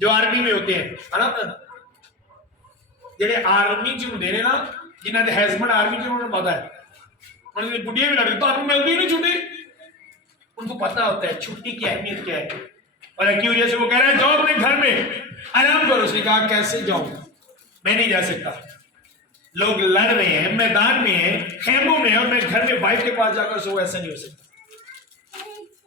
जो आर्मी में होते हैं, है ना, जेडे आर्मी च होंदे ने ना, जिन्हां दे हस्बैंड आर्मी च, उन्होंने पता है, उन्होंने बुढ़िया भी लड़ती, तो मिलती नहीं छुट्टी, उनको पता होता है छुट्टी की अहमियत क्या है। और एक्यूरियस से वो कह रहा है जाओ अपने घर में आराम करो। उसने कहा कैसे जाऊं, मैं नहीं जा सकता, लोग लड़ रहे हैं, मैदान में है, खेमों में है, और मैं घर में वाइफ के पास जाकर सो, ऐसा नहीं हो सकता।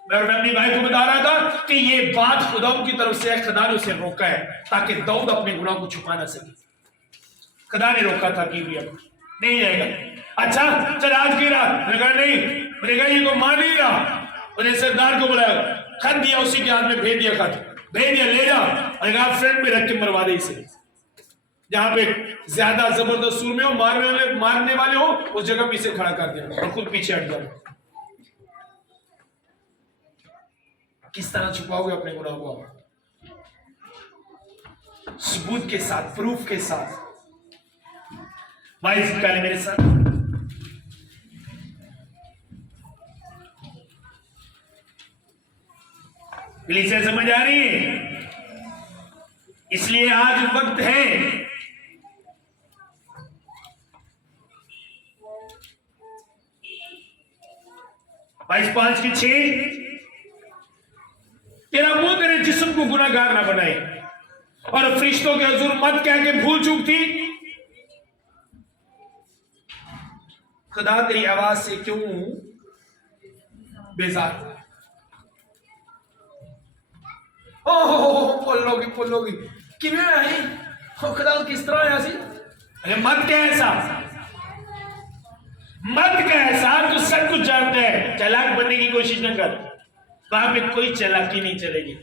मैं अपनी वाइफ को बता रहा था कि ये बात खुदा की तरफ से है, खुदा ने उसे रोका है ताकि दाऊद अपने गुनाह को छुपा ना सके। खुदा ने रोका था कि नहीं जाएगा। अच्छा चल आज की रात, नहीं, ये को मान नहीं रहा। उन्हें सरदार को बुलाया, खत दिया, उसी के हाथ में भेज दिया, खत भेज दिया, ले जा, और फ्रेंड में रख के मरवा दे इसे। जहां पे ज्यादा जबरदस्त सूर में हो, मारने वाले हो, उस जगह पे इसे खड़ा कर दिया और खुद पीछे हट जाओ। किस तरह छुपाओगे अपने गुनाह को? सबूत के साथ, प्रूफ के साथ। भाई पहले मेरे साथ प्लीज से समझ आ रही है? इसलिए आज वक्त है, बाईस 5:6, तेरा मुंह तेरे जिस्म को गुनाहगार ना बनाए, और फरिश्तों के हुजूर मत कह के भूल चूक थी। खुदा तेरी आवाज से क्यों बेजार? बोलोगी किवें आई खुदा किस तरह आया सी? अरे मत कह ऐसा, मत कह ऐसा, तू सब कुछ जानता है। चालाक बनने की कोशिश न कर, वहां पे कोई चालाकी नहीं चलेगी,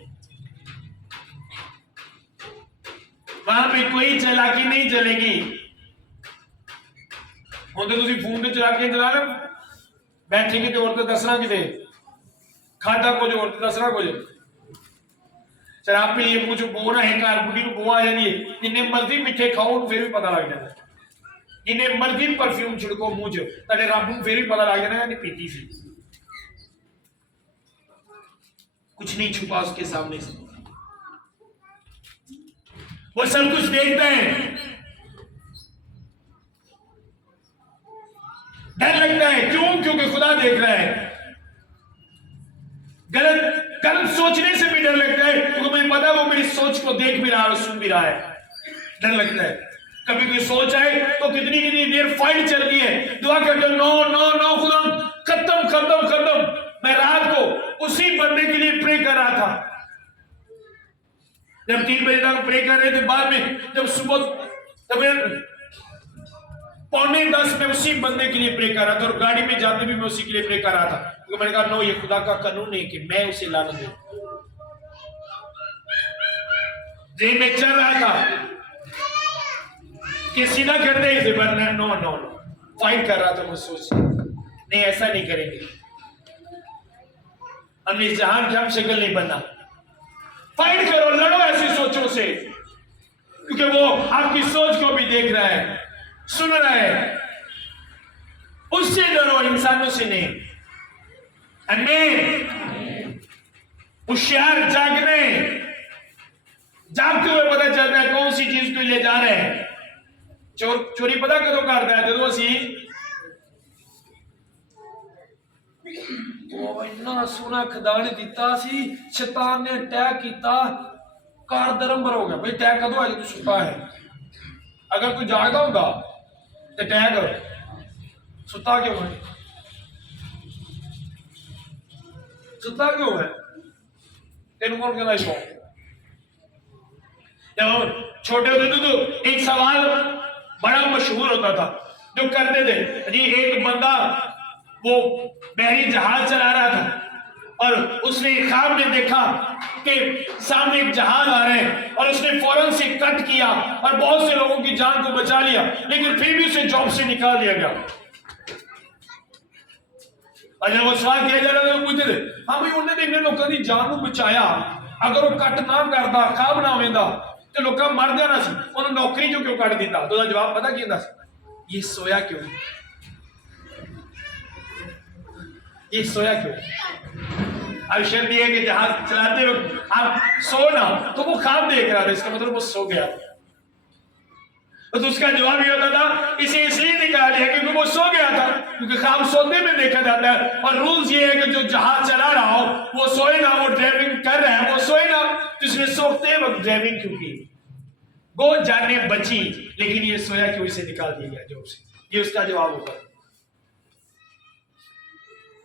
वहां पे कोई चालाकी नहीं चलेगी। ਹੁਣ ਤੇ ਤੁਸੀਂ ਫੋਨ ਤੇ ਚਲਾ ਕੇ ਚਲਾ ਲੈ, ਬੈਠੇ ਕਿਤੇ ਹੋਰ ਤੇ ਦੱਸਣਾ ਕਿਤੇ, ਖਾਦਾ ਕੁਝ ਹੋਰ ਤੇ ਦੱਸਣਾ ਕੁਝ। शराब पी लिए मुझे बोना है, कार बुढ़ी को बोआ है, जिन्हें मर्जी मिठे खाओ फिर भी पता लग जाता है, जिन्हें मर्जी परफ्यूम छिड़को मुंह च, तेरे रब को फिर भी पता लग जाना है पीती थी। कुछ नहीं छुपा उसके सामने से, वो सब कुछ देखता है। डर लगता है, क्यों? क्योंकि खुदा देख रहा है। गलत सोचने से भी डर लगता है, क्योंकि मुझे पता है वो मेरी सोच को देख भी रहा है, सुन भी रहा है। डर लगता है। कभी कोई सोच आए तो कितनी देर फाइट चलती है, दुआ करते नो नो नो खुदा खत्म खत्म खत्म। मैं रात को उसी बंदे के लिए प्रे कर रहा था, जब 3 बजे तक प्रे कर रहे थे, बाद में जब सुबह तब 9:45 में उसी बंदे के लिए प्रे कर रहा था, और गाड़ी में जाते भी मैं उसी के लिए प्रे कर रहा था, क्योंकि मैंने कहा नो, ये खुदा का कानून है कि मैं उसे लानत दूं। जेल में चल रहा था कि सीधा कर दे इसे, वरना नो नो नो, फाइट कर रहा था वो सोच, नहीं ऐसा नहीं करेंगे, हमने इस जहान की हम शक्ल नहीं बनना। फाइट करो, लड़ो ऐसी सोचों से, क्योंकि वो आपकी सोच को भी देख रहा है, सुन रहा है। उससे डरो, इंसानों से नहीं। आमीन। होशियार जागते हुए पता चलता है कौन सी चीज को ले जा रहे हैं। चोरी पता कदों करता है, जो असी इन्ना सोना खदान दिता सी, शैतान ने अटैक किया, कार दरंबर हो गया। भाई अटैक कदों आज तू सुता है? अगर कोई जागदा होगा तो अटैक सुता क्यों है? सुता क्यों है? तेन कौन कहना इसको? जब छोटे होते तो एक सवाल बड़ा मशहूर होता था जो करते थे जी। एक बंदा वो बहरी जहाज चला रहा था और उसने ख्वाब में देखा कि सामने एक जहाज आ रहे हैं और उसने फौरन से कट किया और बहुत से लोगों की जान को बचा लिया, लेकिन फिर भी उसे जॉब से निकाल दिया गया। और जब वो सवाल किया जा रहा था, पूछते थे हाँ भाई उन्हें इन्ने लोगों की जान को बचाया, अगर वो कट ना करता, ख्वाब ना होता तो लोग मर जाना सी, उन्होंने नौकरी जो क्यों कट दिता? तो जवाब पता क्या था? ये सोया क्यों? ये सोया क्यों? अब शर्त यह है कि जहाज चलाते वक्त आप सो ना, तो वो ख्वाब देख रहा था, इसका मतलब वो सो गया। तो उसका जवाब ये होता था इसे इसलिए निकाल दिया क्योंकि वो सो गया था, क्योंकि ख्वाब सोते में देखा जाता है। और रूल्स ये है कि जो जहाज चला रहा हो वो सोए ना, वो ड्राइविंग कर रहा है वो सोए ना, तो इसने सोते वक्त ड्राइविंग क्यों की? वो जाने बची, लेकिन ये सोया क्यों, इसे निकाल दिया गया जॉब से। ये उसका जवाब होगा।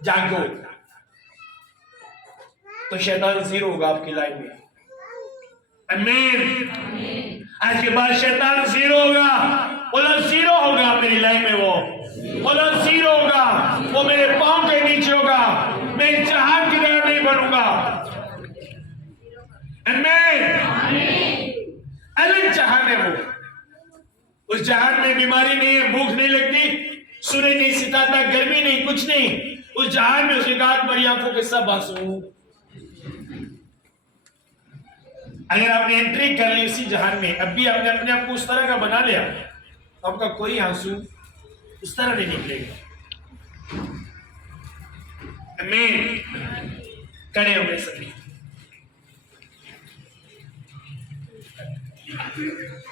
जागो तो शैतान जीरो होगा आपकी लाइफ में। आमीन। आज के बाद शैतान जीरो होगा, बोला जीरो होगा मेरी लाइफ में, वो बोला जीरो होगा, वो मेरे पांव के नीचे होगा, मैं जहाज की तरह नहीं बनूंगा। आमीन। अलग जहान है वो, उस जहान में बीमारी नहीं है, भूख नहीं लगती, सूरज नहीं सिताता, गर्मी नहीं, कुछ नहीं। उस जहान में उसने कहा तुम्हारी आंखों के सब आंसू। अगर आपने एंट्री कर ली उसी जहान में, अब भी आपने अपने आप को उस तरह का बना लिया, तो आपका कोई आंसू उस तरह नहीं निकलेगा। आमीन। खड़े हो गए सभी।